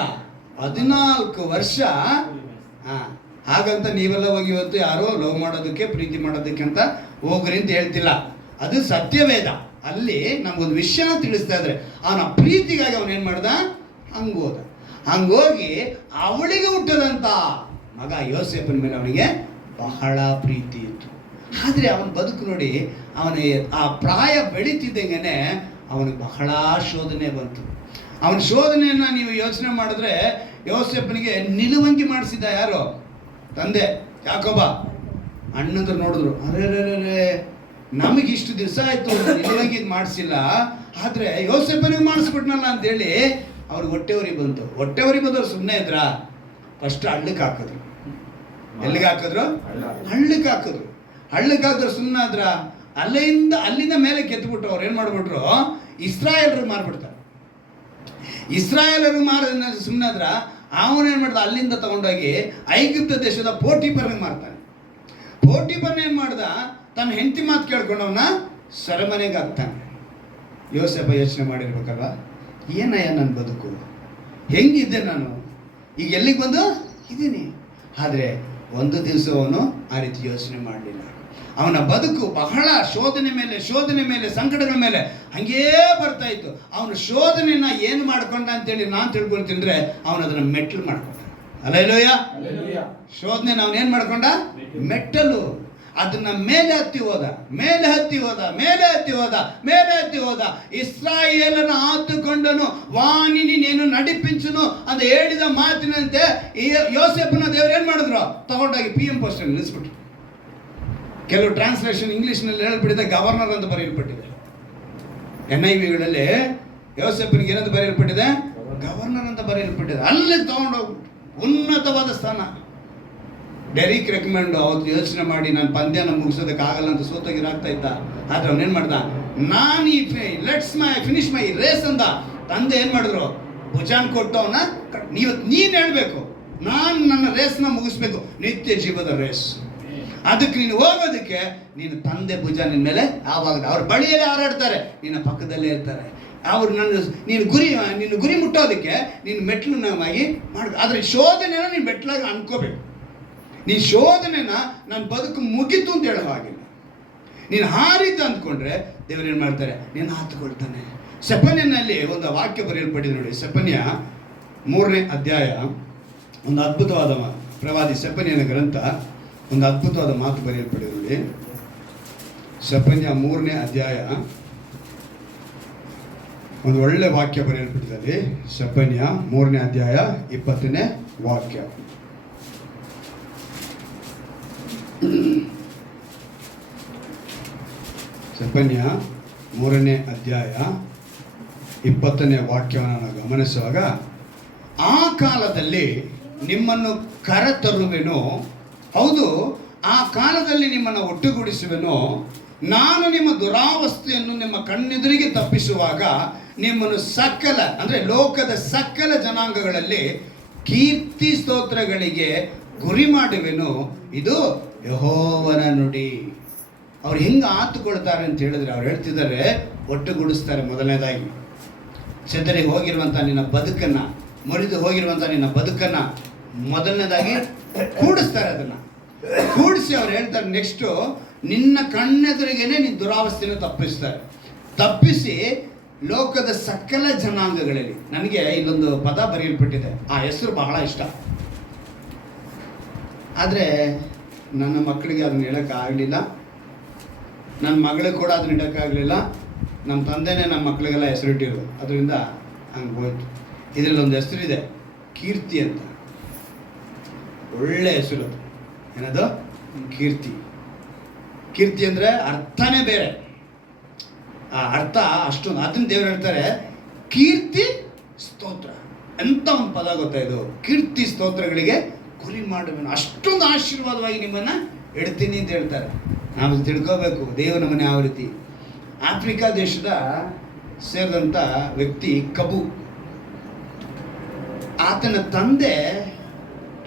14 ವರ್ಷ. ಹಾಗಂತ ನೀವೆಲ್ಲ ಹೋಗಿ ಇವತ್ತು ಯಾರೋ ಲವ್ ಮಾಡೋದಕ್ಕೆ ಪ್ರೀತಿ ಮಾಡೋದಕ್ಕೆ ಅಂತ ಹೋಗ್ರಿ ಅಂತ ಹೇಳ್ತಿಲ್ಲ. ಅದು ಸತ್ಯವೇದ. ಅಲ್ಲಿ ನಮಗೊಂದು ವಿಷಯನ ತಿಳಿಸ್ತಾ ಇದ್ರೆ, ಅವನ ಪ್ರೀತಿಗಾಗಿ ಅವನೇನು ಮಾಡ್ದ? ಹಂಗೋದ. ಹಂಗೋಗಿ ಅವಳಿಗೆ ಹುಟ್ಟದಂತ ಮಗ ಯೋಸೇಫನ ಮೇಲೆ ಅವನಿಗೆ ಬಹಳ ಪ್ರೀತಿ ಇತ್ತು. ಆದರೆ ಅವನ ಬದುಕು ನೋಡಿ, ಅವನಿಗೆ ಆ ಪ್ರಾಯ ಬೆಳೀತಿದ್ದಂಗೆ ಅವನಿಗೆ ಬಹಳ ಶೋಧನೆ ಬಂತು. ಅವನ ಶೋಧನೆಯನ್ನು ನೀವು ಯೋಚನೆ ಮಾಡಿದ್ರೆ, ಯೋಸೇಫನಿಗೆ ನಿಲುವಂಗಿ ಮಾಡಿಸಿದ್ದ ಯಾರು? ತಂದೆ ಯಾಕೋಬ. ಅಣ್ಣಂದ್ರು ನೋಡಿದ್ರು, ಅರೆ ನಮಗೆ ಇಷ್ಟು ದಿವಸ ಆಯಿತು ನಿಲುವಂಗಿ ಮಾಡಿಸಿಲ್ಲ, ಆದರೆ ಯೋಸೇಫನಿಗೆ ಮಾಡಿಸ್ಬಿಟ್ನಲ್ಲ ಅಂತೇಳಿ ಅವ್ರಿಗೆ ಹೊಟ್ಟೆವರಿ ಬಂತು. ಹೊಟ್ಟೆವರಿ ಬಂದವ್ರು ಸುಮ್ಮನೆ ಇದ್ರ? ಫಸ್ಟ್ ಹಳ್ಳಕ್ಕೆ ಹಾಕಿದ್ರು. ಎಲ್ಲಿಗೆ ಹಾಕಿದ್ರು? ಹಳ್ಳಕ್ಕೆ ಹಾಕಿದ್ರು. ಹಳ್ಳಕ್ಕೆ ಹಾಕಿದ್ರು ಸುಮ್ಮನೆ ಆದ್ರ? ಅಲ್ಲಿಂದ ಮೇಲೆ ಕೆತ್ಬಿಟ್ಟು ಅವ್ರು ಏನು ಮಾಡ್ಬಿಟ್ರು? ಇಸ್ರಾಯೇಲರು ಮಾರ್ಬಿಡ್ತಾರೆ. ಇಸ್ರಾಯೇಲರು ಸುಮ್ಮನೆ ಆದ್ರ ಅವನೇನು ಮಾಡ್ದ? ಅಲ್ಲಿಂದ ತಗೊಂಡೋಗಿ ಐಗುಪ್ತ ದೇಶದ ಪೋಟಿಫರ್ನಿಗೆ ಮಾರ್ತಾನೆ. ಪೋಟಿಫರ್ನ ಏನು ಮಾಡ್ದ? ತನ್ನ ಹೆಂಡತಿ ಮಾತು ಕೇಳ್ಕೊಂಡವನ್ನ ಸೆರೆಮನೆಗೆ ಹಾಕ್ತಾನೆ. ಯೋಸೇಫ ಯೋಚನೆ ಮಾಡಿರ್ಬೇಕಲ್ವ, ಏನಯ್ಯ ನನ್ನ ಬದುಕು, ಹೆಂಗಿದ್ದೆ ನಾನು, ಈಗ ಎಲ್ಲಿಗೆ ಬಂದು ಇದ್ದೀನಿ. ಆದರೆ ಒಂದು ದಿವಸ ಅವನು ಆ ರೀತಿ ಯೋಚನೆ ಮಾಡಲಿಲ್ಲ. ಅವನ ಬದುಕು ಬಹಳ ಶೋಧನೆ ಮೇಲೆ ಸಂಕಟಗಳ ಮೇಲೆ ಹಂಗೇ ಬರ್ತಾ ಇತ್ತು. ಅವನ ಶೋಧನೆನ ಏನು ಮಾಡ್ಕೊಂಡ ಅಂತೇಳಿ ನಾನು ತಿಳ್ಕೊಳ್ತೀನಿ, ಅವನು ಅದನ್ನು ಮೆಟ್ಟಲು ಮಾಡ್ಕೊಂಡ. ಅಲ್ಲೇಲೂಯ. ಶೋಧನೆ ಅವನೇನು ಮಾಡ್ಕೊಂಡ? ಮೆಟ್ಟಲು. ಅದನ್ನ ಮೇಲೆ ಹತ್ತಿ ಹೋದ. ಇಸ್ರಾಯೇಲನ್ನು ಆತುಕೊಂಡನು, ವಾಣಿನಿ ನೀನು ನಡಿಪಿಂಚುನು ಅಂತ ಹೇಳಿದ ಮಾತಿನಂತೆ ಯೋಸೇಫನ ದೇವರು ಏನು ಮಾಡಿದ್ರು? ತಗೊಂಡಾಗಿ PM ಪೋಸ್ಟ್ ನಿಲ್ಲಿಸ್ಬಿಟ್ರು. ಕೆಲವು ಟ್ರಾನ್ಸ್ಲೇಷನ್ ಇಂಗ್ಲಿಷ್ನಲ್ಲಿ ಹೇಳ್ಬಿಟ್ಟಿದೆ, ಗವರ್ನರ್ ಅಂತ ಬರೆಯಲ್ಪಟ್ಟಿದೆ. NIVಗಳಲ್ಲಿ ಯೋಸೇಫನಿಗೆ ಏನಂತ ಬರೆಯಲ್ಪಟ್ಟಿದೆ? ಗವರ್ನರ್ ಅಂತ ಬರೆಯಲ್ಪಟ್ಟಿದೆ. ಅಲ್ಲಿ ತಗೊಂಡೋಗ್ಬಿಟ್ಟು ಉನ್ನತವಾದ ಸ್ಥಾನ. ಡೆರಿಕ್ ರೆಕಮೆಂಡ್ ಅವತ್ತು ಯೋಚನೆ ಮಾಡಿ, ನಾನು ಪಂದ್ಯನ ಮುಗಿಸೋದಕ್ಕಾಗಲ್ಲ ಅಂತ ಸೋತೋಗಿರಾಗ್ತಾ ಇದ್ದ. ಆದರೆ ಅವನೇನು ಮಾಡ್ದ? ನಾನು ಫಿನಿಶ್ ಮೈ ರೇಸ್ ಅಂದ. ತಂದೆ ಏನು ಮಾಡಿದ್ರು? ಭುಜಾನ್ ಕೊಟ್ಟು ಅವನ ನೀನು ಹೇಳಬೇಕು, ನಾನು ನನ್ನ ರೇಸ್ನ ಮುಗಿಸ್ಬೇಕು, ನಿತ್ಯ ಜೀವದ ರೇಸ್. ಅದಕ್ಕೆ ನೀನು ಹೋಗೋದಕ್ಕೆ ನೀನು ತಂದೆ ಭುಜ ನಿನ್ನ ಮೇಲೆ ಯಾವಾಗ ಅವ್ರ ಬಳಿಯಲ್ಲೇ ಹಾರಾಡ್ತಾರೆ, ನಿನ್ನ ಪಕ್ಕದಲ್ಲೇ ಇರ್ತಾರೆ. ಅವ್ರು ನಿನ್ನ ಗುರಿ ಮುಟ್ಟೋದಕ್ಕೆ ನೀನು ಮೆಟ್ಲನ್ನಾಗಿ ಮಾಡ. ಆದರೆ ಶೋಧನೆನ ನೀನು ಮೆಟ್ಲಾಗಿ ಅನ್ಕೋಬೇಕು. ನೀನು ಶೋಧನೆನ ನನ್ನ ಬದುಕು ಮುಗಿತು ಅಂತ ಹೇಳೋ ಹಾಗಿಲ್ಲ. ನೀನು ಹಾರಿದ್ದ ಅಂದ್ಕೊಂಡ್ರೆ ದೇವರೇನು ಮಾಡ್ತಾರೆ? ನೀನು ಹತ್ಕೊಳ್ತಾನೆ. ಸೆಫನ್ಯನಲ್ಲಿ ಒಂದು ವಾಕ್ಯ ಬರೆಯಲ್ಪಟ್ಟಿದೆ ನೋಡಿ. ಸೆಫನ್ಯ 3ನೇ ಅಧ್ಯಾಯ, ಒಂದು ಅದ್ಭುತವಾದ ಪ್ರವಾದಿ ಸೆಫನ್ಯನ ಗ್ರಂಥ, ಒಂದು ಅದ್ಭುತವಾದ ಮಾತು ಬರೆಯಲ್ಪಟ್ಟಿದೆ ನೋಡಿ. ಸೆಫನ್ಯ 3ನೇ ಅಧ್ಯಾಯ ಒಂದು ಒಳ್ಳೆ ವಾಕ್ಯ ಬರೆಯಲ್ಪಟ್ಟಿದೆ. ಸೆಫನ್ಯ 3ನೇ ಅಧ್ಯಾಯ 20ನೇ ವಾಕ್ಯ. ಸೆಫನ್ಯ 3ನೇ ಅಧ್ಯಾಯ 20ನೇ ವಾಕ್ಯವನ್ನು ನಾವು ಗಮನಿಸುವಾಗ, ಆ ಕಾಲದಲ್ಲಿ ನಿಮ್ಮನ್ನು ಕರೆತರುವೆನು, ಹೌದು ಆ ಕಾಲದಲ್ಲಿ ನಿಮ್ಮನ್ನು ಒಟ್ಟುಗೂಡಿಸುವೆನು, ನಾನು ನಿಮ್ಮ ದುರಾವಸ್ಥೆಯನ್ನು ನಿಮ್ಮ ಕಣ್ಣೆದುರಿಗೆ ತಪ್ಪಿಸುವಾಗ ನಿಮ್ಮನ್ನು ಸಕಲ ಅಂದರೆ ಲೋಕದ ಸಕಲ ಜನಾಂಗಗಳಲ್ಲಿ ಕೀರ್ತಿ ಸ್ತೋತ್ರಗಳಿಗೆ ಗುರಿ ಮಾಡುವೆನು, ಇದು ಯೆಹೋವನ ನುಡಿ. ಅವ್ರು ಹೆಂಗೆ ಆತುಕೊಳ್ತಾರೆ ಅಂತ ಹೇಳಿದ್ರೆ, ಅವ್ರು ಹೇಳ್ತಿದ್ದಾರೆ ಒಟ್ಟುಗೂಡಿಸ್ತಾರೆ. ಮೊದಲನೇದಾಗಿ ಚದರಿ ಹೋಗಿರುವಂಥ ನಿನ್ನ ಬದುಕನ್ನು, ಮುರಿದು ಹೋಗಿರುವಂಥ ನಿನ್ನ ಬದುಕನ್ನು ಮೊದಲನೇದಾಗಿ ಕೂಡಿಸ್ತಾರೆ. ಅದನ್ನು ಕೂಡಿಸಿ ಅವ್ರು ಹೇಳ್ತಾರೆ, ನೆಕ್ಸ್ಟು ನಿನ್ನ ಕಣ್ಣೆದುರಿಗೇನೆ ನಿನ್ನ ದುರಾವಸ್ಥೆಯನ್ನು ತಪ್ಪಿಸಿ ಲೋಕದ ಸಕಲ ಜನಾಂಗಗಳಲ್ಲಿ. ನನಗೆ ಇಲ್ಲೊಂದು ಪದ ಬರೆಯಲ್ಪಟ್ಟಿದೆ, ಆ ಹೆಸರು ಬಹಳ ಇಷ್ಟ. ಆದರೆ ನನ್ನ ಮಕ್ಕಳಿಗೆ ಅದನ್ನು ಹೇಳೋಕ್ಕಾಗಲಿಲ್ಲ, ನನ್ನ ಮಗಳಿಗೆ ಕೂಡ ಅದನ್ನ ಇಡೋಕ್ಕಾಗಲಿಲ್ಲ. ನಮ್ಮ ತಂದೆನೇ ನಮ್ಮ ಮಕ್ಕಳಿಗೆಲ್ಲ ಹೆಸರಿಟ್ಟಿರೋದು, ಅದರಿಂದ ಹಂಗೆ ಹೋಯ್ತು. ಇದರಲ್ಲಿ ಒಂದು ಹೆಸರಿದೆ, ಕೀರ್ತಿ ಅಂತ. ಒಳ್ಳೆ ಹೆಸರು. ಏನದು? ಕೀರ್ತಿ. ಕೀರ್ತಿ ಅಂದರೆ ಅರ್ಥನೇ ಬೇರೆ, ಆ ಅರ್ಥ ಅಷ್ಟೊಂದು. ಅದನ್ನ ದೇವರು ಹೇಳ್ತಾರೆ ಕೀರ್ತಿ ಸ್ತೋತ್ರ. ಎಂಥ ಒಂದು ಪದ ಗೊತ್ತಾ ಇದು? ಕೀರ್ತಿ ಸ್ತೋತ್ರಗಳಿಗೆ ಗುರಿ ಮಾಡುವೆನು, ಅಷ್ಟೊಂದು ಆಶೀರ್ವಾದವಾಗಿ ನಿಮ್ಮನ್ನು ಇಡ್ತೀನಿ ಅಂತ ಹೇಳ್ತಾರೆ. ನಾವು ತಿಳ್ಕೋಬೇಕು ದೇವರ ಮನೆ ಯಾವ ರೀತಿ. ಆಫ್ರಿಕಾ ದೇಶದ ಸೇರಿದಂಥ ವ್ಯಕ್ತಿ ಕಬು, ಆತನ ತಂದೆ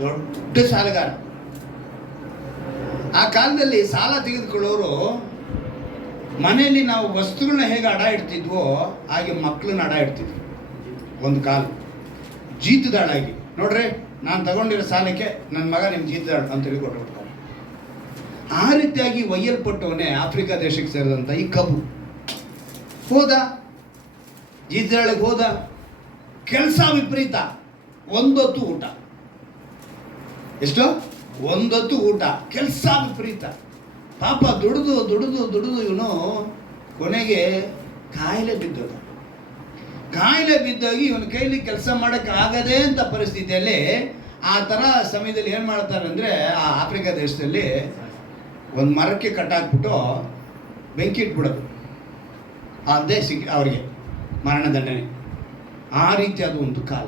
ದೊಡ್ಡ ಸಾಲಗಾರ. ಆ ಕಾಲದಲ್ಲಿ ಸಾಲ ತೆಗೆದುಕೊಳ್ಳೋರು ಮನೆಯಲ್ಲಿ ನಾವು ವಸ್ತುಗಳನ್ನ ಹೇಗೆ ಅಡ ಇಡ್ತಿದ್ವೋ ಹಾಗೆ ಮಕ್ಕಳನ್ನ ಅಡ ಇಡ್ತಿದ್ವಿ. ಒಂದು ಕಾಲ ಜೀತದಾಳಾಗಿ, ನೋಡ್ರಿ ನಾನು ತಗೊಂಡಿರೋ ಸಾಲಕ್ಕೆ ನನ್ನ ಮಗ ನಿಮ್ಮ ಜೀತದಾಳ ಅಂತೇಳಿ ಕೊಟ್ಟಿರ್ತಾರೆ. ಆ ರೀತಿಯಾಗಿ ಒಯ್ಯಲ್ಪಟ್ಟವನೇ ಆಫ್ರಿಕಾ ದೇಶಕ್ಕೆ ಸೇರಿದಂಥ ಈ ಕಬು. ಹೋದ, ಜೀತದಾಳಿಗೆ ಹೋದ, ಕೆಲಸ ವಿಪರೀತ. ಒಂದೊತ್ತು ಊಟ, ಎಷ್ಟು? ಒಂದೊತ್ತು ಊಟ, ಕೆಲಸ ವಿಪರೀತ. ಪಾಪ ದುಡಿದು ದುಡಿದು ದುಡಿದು ಇವನು ಕೊನೆಗೆ ಕಾಯಿಲೆ ಬಿದ್ದೋದ. ಕಾಯಿಲೆ ಬಿದ್ದೋಗಿ ಇವನ ಕೈಲಿ ಕೆಲಸ ಮಾಡೋಕ್ಕೆ ಆಗದೇ ಅಂತ ಪರಿಸ್ಥಿತಿಯಲ್ಲಿ, ಆ ಥರ ಸಮಯದಲ್ಲಿ ಏನು ಮಾಡ್ತಾರೆ ಅಂದರೆ, ಆ ಆಫ್ರಿಕಾ ದೇಶದಲ್ಲಿ ಒಂದು ಮರಕ್ಕೆ ಕಟ್ಟಾಕ್ಬಿಟ್ಟು ಬೆಂಕಿ ಇಟ್ಬಿಡೋದು. ಅದೇ ಅವರಿಗೆ ಮರಣದಂಡನೆ. ಆ ರೀತಿಯಾದ ಒಂದು ಕಾಲ.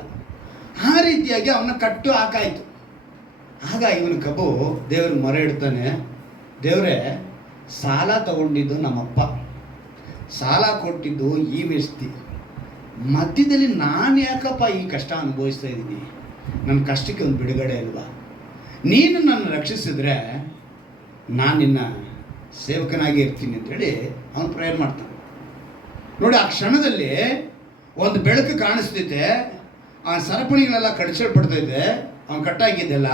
ಆ ರೀತಿಯಾಗಿ ಅವನ್ನ ಕಟ್ಟು ಹಾಕಾಯಿತು. ಆಗ ಇವನು ಕಬು ದೇವ್ರಿಗೆ ಮೊರೆ ಇಡ್ತಾನೆ, ದೇವರೇ ಸಾಲ ತಗೊಂಡಿದ್ದು ನಮ್ಮಪ್ಪ, ಸಾಲ ಕೊಟ್ಟಿದ್ದು ಈ ವ್ಯಕ್ತಿ, ಮಧ್ಯದಲ್ಲಿ ನಾನು ಯಾಕಪ್ಪ ಈ ಕಷ್ಟ ಅನುಭವಿಸ್ತಾ ಇದ್ದೀನಿ? ನನ್ನ ಕಷ್ಟಕ್ಕೆ ಒಂದು ಬಿಡುಗಡೆ ಅಲ್ವಾ? ನೀನು ನನ್ನ ರಕ್ಷಿಸಿದ್ರೆ ನಾನು ನಿನ್ನ ಸೇವಕನಾಗಿ ಇರ್ತೀನಿ ಅಂತೇಳಿ ಅವನು ಪ್ರೇಯರ್ ಮಾಡ್ತಾನೆ. ನೋಡಿ, ಆ ಕ್ಷಣದಲ್ಲಿ ಒಂದು ಬೆಳಕು ಕಾಣಿಸ್ತೈತೆ. ಆ ಸರಪಣಿಗಳೆಲ್ಲ ಕಡಿಸಲ್ಪಡ್ತೈತೆ, ಅವನು ಕಟ್ಟಾಗಿದ್ದೆಲ್ಲ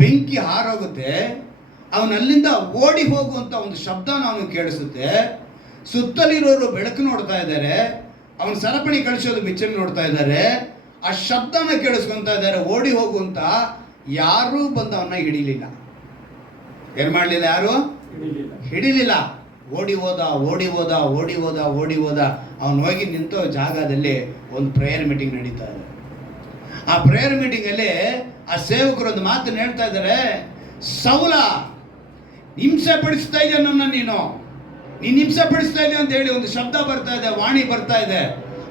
ಬೆಂಕಿ ಹಾರೋಗುತ್ತೆ. ಅವನಲ್ಲಿಂದ ಓಡಿ ಹೋಗುವಂಥ ಒಂದು ಶಬ್ದನ ಅವನು ಕೇಳಿಸುತ್ತೆ. ಸುತ್ತಲಿರೋರು ಬೆಳಕು ನೋಡ್ತಾ ಇದ್ದಾರೆ, ಅವನ ಸರಪಣಿ ಕಳಿಸೋದು ಬಿಚ್ಚನ್ನು ನೋಡ್ತಾ ಇದ್ದಾರೆ, ಆ ಶಬ್ದನ ಕೇಳಿಸ್ಕೊತಾ ಇದ್ದಾರೆ. ಓಡಿ ಹೋಗುವಂತ ಯಾರೂ ಬಂದು ಅವನ್ನ ಹಿಡಿಲಿಲ್ಲ. ಏನು ಮಾಡಲಿಲ್ಲ? ಯಾರು ಹಿಡಿಲಿಲ್ಲ. ಓಡಿ ಹೋದ. ಅವನು ಹೋಗಿ ನಿಂತು ಜಾಗದಲ್ಲಿ ಒಂದು ಪ್ರೇಯರ್ ಮೀಟಿಂಗ್ ನಡೀತಾ ಇದೆ. ಆ ಪ್ರೇಯರ್ ಮೀಟಿಂಗಲ್ಲಿ ಆ ಸೇವಕರು ಒಂದು ಮಾತನ್ನು ಹೇಳ್ತಾ ಇದ್ದಾರೆ, ಸೌಲ ಹಿಂಸೆ ಪಡಿಸ್ತಾ ಇದೆಯಾ ನನ್ನ, ನೀನು ಹಿಂಸೆ ಪಡಿಸ್ತಾ ಇದೆಯಾ ಅಂತ ಹೇಳಿ ಒಂದು ಶಬ್ದ ಬರ್ತಾ ಇದೆ, ವಾಣಿ ಬರ್ತಾ ಇದೆ.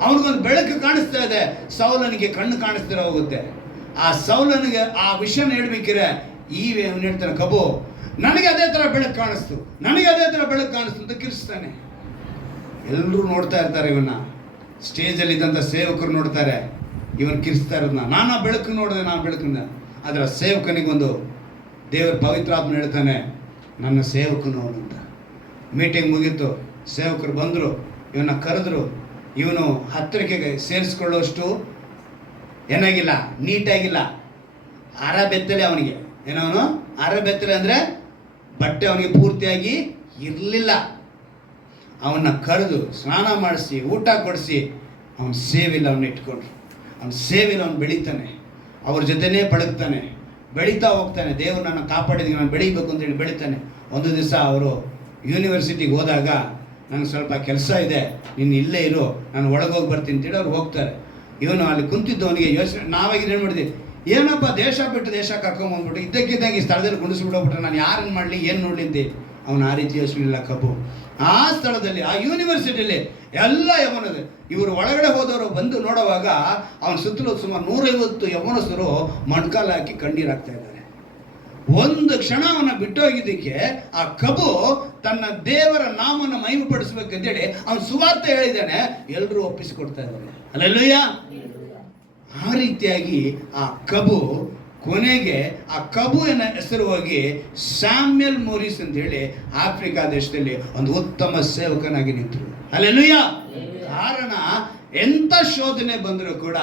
ಅವನಿಗೊಂದು ಬೆಳಕು ಕಾಣಿಸ್ತಾ ಇದೆ. ಸೌಲನಿಗೆ ಕಣ್ಣು ಕಾಣಿಸ್ತಿರ ಹೋಗುತ್ತೆ. ಆ ಸೌಲನಿಗೆ ಆ ವಿಷಯನ ಹೇಳ್ಬೇಕಿರೆ ಅವನು ಹೇಳ್ತಾನೆ, ಕಬು ನನಗೆ ಅದೇ ಥರ ಬೆಳಕು ಕಾಣಿಸ್ತು ಅಂತ ಕಿರಿಸ್ತಾನೆ. ಎಲ್ಲರೂ ನೋಡ್ತಾ ಇರ್ತಾರೆ ಇವನ್ನ. ಸ್ಟೇಜಲ್ಲಿ ಇದ್ದಂಥ ಸೇವಕರು ನೋಡ್ತಾರೆ ಇವನು ಕಿರಿಸ್ತಾ ಇರೋದನ್ನ. ನಾನು ಆ ಬೆಳಕು ನೋಡಿದೆ, ಅದರ ಸೇವಕನಿಗೊಂದು ದೇವರ ಪವಿತ್ರಾತ್ಮ ಹೇಳ್ತಾನೆ, ನನ್ನ ಸೇವಕನು ಅವನು ಅಂತ. ಮೀಟಿಂಗ್ ಮುಗೀತು, ಸೇವಕರು ಬಂದರು, ಇವನ್ನ ಕರೆದ್ರು. ಇವನು ಹತ್ತಿರಕ್ಕೆ ಸೇರಿಸ್ಕೊಳ್ಳೋಷ್ಟು ಏನಾಗಿಲ್ಲ, ನೀಟಾಗಿಲ್ಲ. ಅರಬೆತ್ತಲೆ ಅವನಿಗೆ. ಏನವನು ಅರಬೆತ್ತಲೆ ಅಂದರೆ ಬಟ್ಟೆ ಅವನಿಗೆ ಪೂರ್ತಿಯಾಗಿ ಇರಲಿಲ್ಲ. ಅವನ್ನ ಕರೆದು ಸ್ನಾನ ಮಾಡಿಸಿ ಊಟ ಕೊಡಿಸಿ ಅವನ ಸೇವೆಯಲ್ಲಿ ಅವನ್ನ ಇಟ್ಕೊಂಡ್ರು. ಅವನ ಸೇವೆಯಲ್ಲಿ ಅವನು ಬೆಳೀತಾನೆ, ಅವ್ರ ಜೊತೆನೇ ಪಳಗ್ತಾನೆ, ಬೆಳೀತಾ ಹೋಗ್ತಾನೆ. ದೇವರು ನನ್ನ ಕಾಪಾಡಿದ, ನಾನು ಬೆಳೀಬೇಕು ಅಂತೇಳಿ ಬೆಳೀತಾನೆ. ಒಂದು ದಿವಸ ಅವರು ಯೂನಿವರ್ಸಿಟಿಗೆ ಹೋದಾಗ ನನಗೆ ಸ್ವಲ್ಪ ಕೆಲಸ ಇದೆ, ನೀನು ಇಲ್ಲೇ ಇರು, ನಾನು ಒಳಗೋಗಿ ಬರ್ತೀನಿ ಅಂತೇಳಿ ಅವ್ರು ಹೋಗ್ತಾರೆ. ಇವನು ಅಲ್ಲಿ ಕುಂತಿದ್ದವನಿಗೆ ಯೋಚನೆ, ನಾವಾಗಿ ಏನು ಮಾಡಿದ್ವಿ, ಏನಪ್ಪ ದೇಶ ಬಿಟ್ಟು ದೇಶ ಕರ್ಕೊಂಬಂದ್ಬಿಟ್ಟು ಇದ್ದಕ್ಕಿದ್ದಂಗೆ ಈ ಸ್ಥಳದಲ್ಲಿ ಗುಣಿಸ್ಬಿಡೋಗ್ಬಿಟ್ರೆ ನಾನು ಯಾರನ್ನು ಮಾಡಲಿ, ಏನು ನೋಡಲಿ ಅಂತ ಅವನು ಆ ರೀತಿ ಯೋಚನೆ ಕಬ್ಬು. ಆ ಸ್ಥಳದಲ್ಲಿ ಆ ಯೂನಿವರ್ಸಿಟಿಯಲ್ಲಿ ಎಲ್ಲ ಯವನದ ಇವರು ಒಳಗಡೆ ಹೋದವರು ಬಂದು ನೋಡುವಾಗ ಅವನ ಸುತ್ತಲೂ ಸುಮಾರು 150 ಯವನಸ್ಥರು ಮೊಣಕಾಲು ಹಾಕಿ ಕಣ್ಣೀರು ಹಾಕ್ತಾ ಇದ್ದಾರೆ. ಒಂದು ಕ್ಷಣ ಅವನ ಬಿಟ್ಟೋಗಿದ್ದಕ್ಕೆ ಆ ಕಬು ತನ್ನ ದೇವರ ನಾಮನ ಮಹಿಮೆಪಡಿಸ್ಬೇಕಂತೇಳಿ ಅವನು ಸುವಾರ್ತೆ ಹೇಳಿದ್ದಾನೆ, ಎಲ್ಲರೂ ಒಪ್ಪಿಸಿಕೊಡ್ತಾ ಇದ್ದಾರೆ. ಅಲ್ಲೆಲ್ಲೂಯ್ಯ. ಆ ರೀತಿಯಾಗಿ ಆ ಕಬು ಕೊನೆಗೆ ಆ ಕಬು ಎನ್ನ ಹೆಸರು ಹೋಗಿ ಸ್ಯಾಮ್ಯಲ್ ಮೋರಿಸ್ ಅಂತ ಹೇಳಿ ಆಫ್ರಿಕಾ ದೇಶದಲ್ಲಿ ಒಂದು ಉತ್ತಮ ಸೇವಕನಾಗಿ ನಿಂತರು. ಅಲ್ಲೆಲ್ಲೂಯ್ಯ. ಕಾರಣ ಎಂಥ ಶೋಧನೆ ಬಂದರೂ ಕೂಡ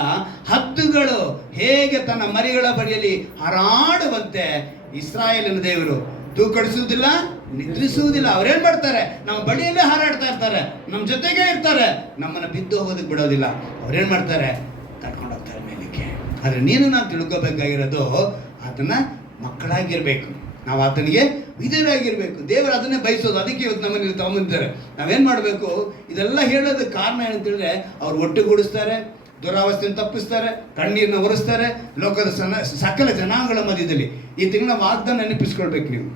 ಹದ್ದುಗಳು ಹೇಗೆ ತನ್ನ ಮರಿಗಳ ಬಳಿಯಲ್ಲಿ ಹಾರಾಡುವಂತೆ ಇಸ್ರಾಯೇಲಿನ ದೇವರು ತೂಕಡಿಸುವುದಿಲ್ಲ, ನಿದ್ರಿಸುವುದಿಲ್ಲ. ಅವ್ರೇನ್ ಮಾಡ್ತಾರೆ, ನಮ್ಮ ಬಳಿಯಲ್ಲೇ ಹಾರಾಡ್ತಾ ಇರ್ತಾರೆ, ನಮ್ಮ ಜೊತೆಗೆ ಇರ್ತಾರೆ, ನಮ್ಮನ್ನ ಬಿದ್ದು ಹೋಗೋದಕ್ಕೆ ಬಿಡೋದಿಲ್ಲ. ಅವ್ರೇನ್ ಮಾಡ್ತಾರೆ, ಕರ್ಕೊಂಡು ಹೋಗ್ತಾರೆ ಮೇಲಕ್ಕೆ. ಆದ್ರೆ ನೀನು ನಾನು ತಿಳ್ಕೋಬೇಕಾಗಿರೋದು, ಆತನ ಮಕ್ಕಳಾಗಿರ್ಬೇಕು, ನಾವು ಆತನಿಗೆ ವಿಧೇಯರಾಗಿರ್ಬೇಕು. ದೇವರು ಅದನ್ನೇ ಬಯಸೋದು. ಅದಕ್ಕೆ ಇವತ್ತು ನಮ್ಮಲ್ಲಿ ತಗೊಂಬಂದಿದ್ದಾರೆ. ನಾವೇನ್ ಮಾಡಬೇಕು, ಇದೆಲ್ಲ ಹೇಳೋದಕ್ಕೆ ಕಾರಣ ಏನಂತೇಳಿದ್ರೆ, ಅವ್ರು ಒಟ್ಟುಗೂಡಿಸ್ತಾರೆ, ದುರಾವಸ್ಥೆಯನ್ನು ತಪ್ಪಿಸ್ತಾರೆ, ಕಣ್ಣೀರನ್ನ ಒರೆಸ್ತಾರೆ. ಲೋಕದ ಸಕಲ ಜನಾಂಗಗಳ ಮಧ್ಯದಲ್ಲಿ ಈ ತಿಂಗಳ ವಾಗ್ದಾನ ನೆನಪಿಸ್ಕೊಳ್ಬೇಕು. ನೀವು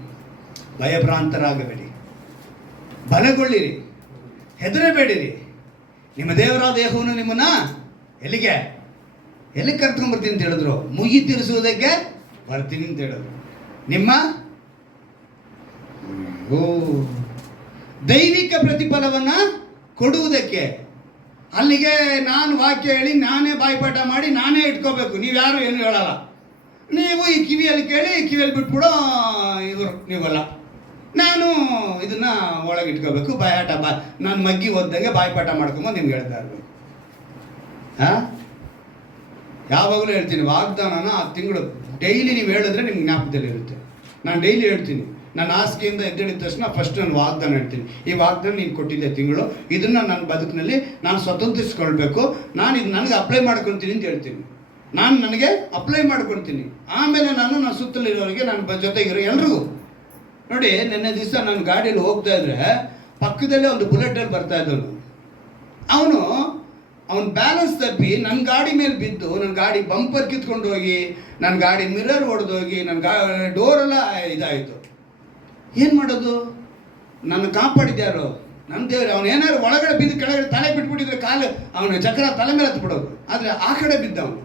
ಭಯಭ್ರಾಂತರಾಗಬೇಡಿ, ಬಲಗೊಳ್ಳಿರಿ, ಹೆದರಬೇಡಿರಿ. ನಿಮ್ಮ ದೇವರಾದ ಯೆಹೋವನು ನಿಮ್ಮನ್ನ ಎಲ್ಲಿ ಕರ್ಕೊಂಡ್ಬರ್ತೀನಿ ಅಂತ ಹೇಳಿದ್ರು, ಮುಗಿ ತೀರಿಸುವುದಕ್ಕೆ ಬರ್ತೀನಿ ಅಂತ ಹೇಳಿದ್ರು. ನಿಮ್ಮ ದೈವಿಕ ಪ್ರತಿಫಲವನ್ನ ಕೊಡುವುದಕ್ಕೆ. ಅಲ್ಲಿಗೆ ನಾನು ವಾಕ್ಯ ಹೇಳಿ ನಾನೇ ಬಾಯ್ಪಾಠ ಮಾಡಿ ನಾನೇ ಇಟ್ಕೋಬೇಕು, ನೀವ್ಯಾರು ಏನು ಹೇಳಲ್ಲ. ನೀವು ಈ ಕಿವಿಯಲ್ಲಿ ಕೇಳಿ ಕಿವಿಯಲ್ಲಿ ಬಿಟ್ಬಿಡೋ ಇವರು ನೀವಲ್ಲ. ನಾನು ಇದನ್ನ ಒಳಗೆ ಇಟ್ಕೋಬೇಕು, ಬಾಯಾಟ ನಾನು ಮಗ್ಗಿ ಓದ್ದಾಗೆ ಬಾಯ್ಪಾಠ ಮಾಡ್ಕೊಂಬ ನಿಮ್ಗೆ ಹೇಳ್ತಾ ಇರ್ಬೇಕು. ಯಾವಾಗಲೂ ಹೇಳ್ತೀನಿ, ವಾಗ್ದಾನನ ಆ ತಿಂಗಳು ಡೈಲಿ ನೀವು ಹೇಳಿದ್ರೆ ನಿಮ್ಗೆ ಜ್ಞಾಪಕದಲ್ಲಿರುತ್ತೆ. ನಾನು ಡೈಲಿ ಹೇಳ್ತೀನಿ, ನಾನು ಹಾಸಿಗೆಯಿಂದ ಎದ್ದೇಳಿದ ತಕ್ಷಣ ಫಸ್ಟ್ ನಾನು ವಾಗ್ದಾನ ಹೇಳ್ತೀನಿ, ಈ ವಾಗ್ದಾನ ನೀನು ಕೊಟ್ಟಿದ್ದೆ ತಿಂಗಳು, ಇದನ್ನು ನನ್ನ ಬದುಕಿನಲ್ಲಿ ನಾನು ಸ್ವತಂತ್ರಿಸ್ಕೊಳ್ಬೇಕು, ನಾನು ಇದು ನನಗೆ ಅಪ್ಲೈ ಮಾಡ್ಕೊತೀನಿ ಅಂತ ಹೇಳ್ತೀನಿ. ನಾನು ನನಗೆ ಅಪ್ಲೈ ಮಾಡ್ಕೊಳ್ತೀನಿ. ಆಮೇಲೆ ನಾನು ಸುತ್ತಲಿರೋರಿಗೆ, ನನ್ನ ಜೊತೆಗಿರೋ ಎಲ್ರಿಗೂ. ನೋಡಿ, ನಿನ್ನೆ ದಿವಸ ನಾನು ಗಾಡಿಯಲ್ಲಿ ಹೋಗ್ತಾ ಇದ್ರೆ ಪಕ್ಕದಲ್ಲೇ ಒಂದು ಬುಲೆಟಲ್ಲಿ ಬರ್ತಾ ಇದ್ದವನು. ಅವನು ಬ್ಯಾಲೆನ್ಸ್ ತಪ್ಪಿ ನನ್ನ ಗಾಡಿ ಮೇಲೆ ಬಿದ್ದು ನನ್ನ ಗಾಡಿ ಬಂಪರ್ ಕಿತ್ಕೊಂಡು ಹೋಗಿ, ನನ್ನ ಗಾಡಿ ಮಿರರ್ ಹೊಡೆದೋಗಿ, ನನ್ನ ಡೋರೆಲ್ಲ ಇದಾಯಿತು. ಏನು ಮಾಡೋದು? ನನ್ನ ಕಾಪಾಡಿದ್ಯಾರು? ನನ್ನ ದೇವರು. ಅವನು ಏನಾದ್ರು ಒಳಗಡೆ ಬಿದ್ದು ಕೆಳಗಡೆ ತಲೆ ಬಿಟ್ಬಿಟ್ಟಿದ್ರೆ ಕಾಲು ಅವನ ಚಕ್ರ ತಲೆ ಮೇಲೆ ಹತ್ಬಿಡೋದು. ಆದರೆ ಆ ಕಡೆ ಬಿದ್ದವನು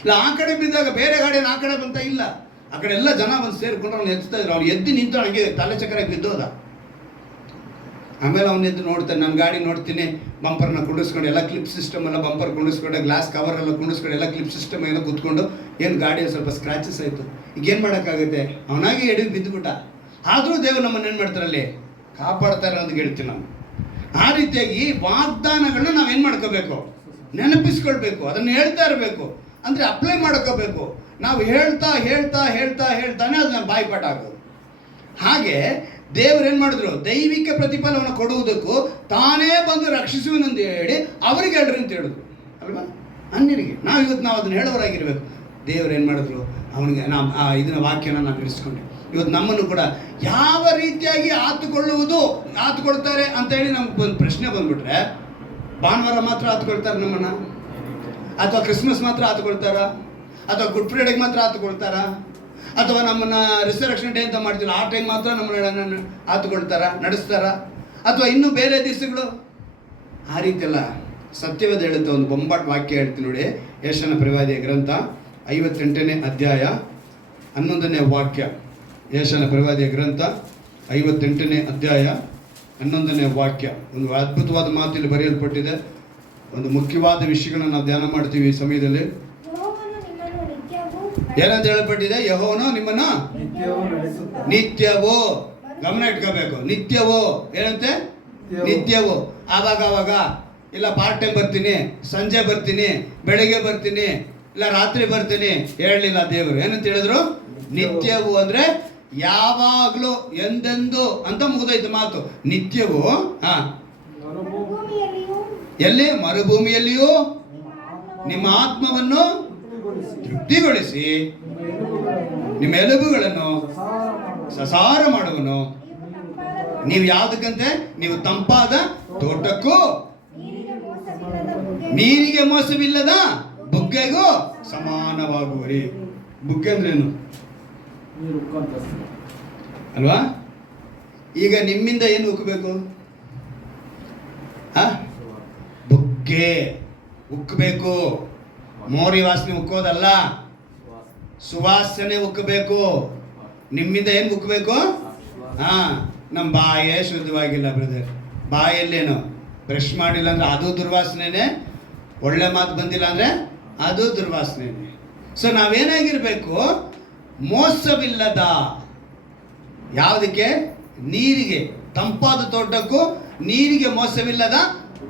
ಇಲ್ಲ, ಆ ಕಡೆ ಬಿದ್ದಾಗ ಬೇರೆ ಗಾಡಿಯನ್ನು ಆ ಕಡೆ ಬಂತ ಇಲ್ಲ, ಆ ಕಡೆ ಎಲ್ಲ ಜನ ಬಂದು ಸೇರಿಕೊಂಡ್ರೆ ಅವ್ನು ಎತ್ತಾ ಇದ್ರು. ಅವ್ನು ಎದ್ದು ನಿಂತು ನನಗೆ ತಲೆ ಚಕ್ರ ಬಿದ್ದೋದ. ಆಮೇಲೆ ಅವನು ಎದ್ದು ನೋಡ್ತಾನೆ, ನನ್ನ ಗಾಡಿ ನೋಡ್ತೀನಿ, ಬಂಪರ್ನ ಕುಂಡಿಸ್ಕೊಂಡು ಎಲ್ಲ ಕ್ಲಿಪ್ ಸಿಸ್ಟಮ್ ಎಲ್ಲ ಬಂಪರ್ ಕುಂಡಿಸ್ಕೊಂಡು, ಗ್ಲಾಸ್ ಕವರ್ ಎಲ್ಲ ಕುಂಡಿಸ್ಕೊಂಡು, ಎಲ್ಲ ಕ್ಲಿಪ್ ಸಿಸ್ಟಮ್ ಏನೋ ಕೂತ್ಕೊಂಡು, ಏನು ಗಾಡಿ ಸ್ವಲ್ಪ ಸ್ಕ್ರಾಚಸ್ ಆಯಿತು. ಈಗೇನು ಮಾಡೋಕ್ಕಾಗುತ್ತೆ? ಅವನಾಗಿ ಎಡಿ ಬಿದ್ದುಬಿಟ್ಟ. ಆದರೂ ದೇವರು ನಮ್ಮನ್ನು ಏನು ಮಾಡ್ತಾರಲ್ಲಿ ಕಾಪಾಡ್ತಾರೆ ಅಂತ ಹೇಳ್ತೀವಿ ನಾವು. ಆ ರೀತಿಯಾಗಿ ವಾಗ್ದಾನಗಳನ್ನ ನಾವೇನು ಮಾಡ್ಕೋಬೇಕು, ನೆನಪಿಸ್ಕೊಳ್ಬೇಕು, ಅದನ್ನು ಹೇಳ್ತಾ ಇರಬೇಕು. ಅಂದರೆ ಅಪ್ಲೈ ಮಾಡ್ಕೋಬೇಕು. ನಾವು ಹೇಳ್ತಾನೆ ಅದನ್ನ ಬಾಯ್ಪಾಠ ಆಗೋದು. ಹಾಗೆ ದೇವರು ಏನು ಮಾಡಿದ್ರು, ದೈವಿಕ ಪ್ರತಿಫಲವನ್ನು ಕೊಡುವುದಕ್ಕೂ ತಾನೇ ಬಂದು ರಕ್ಷಿಸುವನೆಂದು ಹೇಳಿ ಅವರಿಗೆ ಹೇಳ್ರಿ ಅಂತ ಹೇಳಿದ್ರು ಅಲ್ವಾ, ಅನ್ಯರಿಗೆ. ನಾವು ಅದನ್ನು ಹೇಳೋರಾಗಿರ್ಬೇಕು. ದೇವರು ಏನು ಮಾಡಿದ್ರು, ಅವನಿಗೆ ಇದನ್ನ ವಾಕ್ಯನ ನಾವು ಇರಿಸ್ಕೊಂಡ್ವಿ. ಇವತ್ತು ನಮ್ಮನ್ನು ಕೂಡ ಯಾವ ರೀತಿಯಾಗಿ ಆತುಕೊಳ್ತಾರೆ ಅಂತ ಹೇಳಿ ನಮ್ಗೆ ಒಂದು ಪ್ರಶ್ನೆ ಬಂದ್ಬಿಟ್ರೆ, ಭಾನುವಾರ ಮಾತ್ರ ಆತುಕೊಳ್ತಾರೆ ನಮ್ಮನ್ನ, ಅಥವಾ ಕ್ರಿಸ್ಮಸ್ ಮಾತ್ರ ಆತುಕೊಳ್ತಾರ, ಅಥವಾ ಗುಡ್ ಫ್ರೈಡೆಗೆ ಮಾತ್ರ ಆತುಕೊಳ್ತಾರ, ಅಥವಾ ನಮ್ಮನ್ನ ರಿಸರ್ವೇಷನ್ ಡೇ ಅಂತ ಮಾಡ್ತಿಲ್ಲ ಆ ಟೈಮ್ ಮಾತ್ರ ನಮ್ಮನ್ನ ಆತುಕೊಳ್ತಾರ, ನಡೆಸ್ತಾರ, ಅಥವಾ ಇನ್ನೂ ಬೇರೆ ದಿವಸಗಳು? ಆ ರೀತಿ ಅಲ್ಲ. ಸತ್ಯವೇದ ಹೇಳುತ್ತೆ, ಒಂದು ಬೊಂಬಾಟ್ ವಾಕ್ಯ ಹೇಳ್ತೀನಿ ನೋಡಿ. ಯೆಶಾಯನ ಪ್ರವಾದಿಯ ಗ್ರಂಥ 58ನೇ ಅಧ್ಯಾಯ 11ನೇ ವಾಕ್ಯ. ಯೆಶಾಯನ ಪ್ರವಾದಿಯ ಗ್ರಂಥ 58ನೇ ಅಧ್ಯಾಯ 11ನೇ ವಾಕ್ಯ. ಒಂದು ಅದ್ಭುತವಾದ ಮಾತಿಲ್ಲಿ ಬರೆಯಲ್ಪಟ್ಟಿದೆ. ಒಂದು ಮುಖ್ಯವಾದ ವಿಷಯಗಳನ್ನು ನಾವು ಧ್ಯಾನ ಮಾಡ್ತೀವಿ ಈ ಸಮಯದಲ್ಲಿ. ಏನಂತ ಹೇಳಲ್ಪಟ್ಟಿದೆ? ಯೆಹೋವನು ನಿಮ್ಮನ್ನು ನಿತ್ಯವೋ, ಗಮನ ಇಟ್ಕೋಬೇಕು, ನಿತ್ಯವೋ. ಏನಂತೆ? ನಿತ್ಯವೋ. ಆವಾಗ ಇಲ್ಲ ಪಾರ್ಟ್ ಟೈಮ್ ಬರ್ತೀನಿ, ಸಂಜೆ ಬರ್ತೀನಿ, ಬೆಳಗ್ಗೆ ಬರ್ತೀನಿ, ಇಲ್ಲ ರಾತ್ರಿ ಬರ್ತೀನಿ ಹೇಳಲಿಲ್ಲ ದೇವರು. ಏನಂತ ಹೇಳಿದ್ರು? ನಿತ್ಯವೋ ಅಂದ್ರೆ ಯಾವಾಗ್ಲೂ, ಎಂದೆಂದು ಅಂತ ಮುಗಿದೋಯ್ತು ಮಾತು. ನಿತ್ಯವೋ. ಎಲ್ಲಿ? ಮರುಭೂಮಿಯಲ್ಲಿಯೂ ನಿಮ್ಮ ಆತ್ಮವನ್ನು ತೃಪ್ತಿಗೊಳಿಸಿ ನಿಮ್ಮ ಎಲುಬುಗಳನ್ನು ಸಸಾರ ಮಾಡುವನು. ನೀವು ಯಾವುದಕ್ಕಂತೆ? ನೀವು ತಂಪಾದ ತೋಟಕ್ಕೂ ನೀರಿಗೆ ಮೋಸವಿಲ್ಲದ ಬುಗ್ಗೆಗೂ ಸಮಾನವಾಗುವರಿ. ಬುಗ್ಗೆ ಅಂದ್ರೇನು ಅಲ್ವಾ? ಈಗ ನಿಮ್ಮಿಂದ ಏನು ಉಕ್ಕಬೇಕು? ಬುಗ್ಗೆ ಉಕ್ಕಬೇಕು. ಮೋರಿ ವಾಸನೆ ಉಕ್ಕೋದಲ್ಲ, ಸುವಾಸನೆ ಉಕ್ಕಬೇಕು. ನಿಮ್ಮಿಂದ ಏನು ಉಕ್ಕಬೇಕು? ನಮ್ಮ ಬಾಯೇ ಶುದ್ಧವಾಗಿಲ್ಲ ಬ್ರದರ್. ಬಾಯಲ್ಲೇನು ಬ್ರಷ್ ಮಾಡಿಲ್ಲ ಅಂದ್ರೆ ಅದು ದುರ್ವಾಸನೆನೇ, ಒಳ್ಳೆ ಮಾತು ಬಂದಿಲ್ಲ ಅಂದರೆ ಅದು ದುರ್ವಾಸನೆನೇ. ಸೊ ನಾವೇನಾಗಿರ್ಬೇಕು? ಮೋಸವಿಲ್ಲದ, ಯಾವುದಕ್ಕೆ? ನೀರಿಗೆ, ತಂಪಾದ ತೋಟಕ್ಕೂ ನೀರಿಗೆ ಮೋಸವಿಲ್ಲದ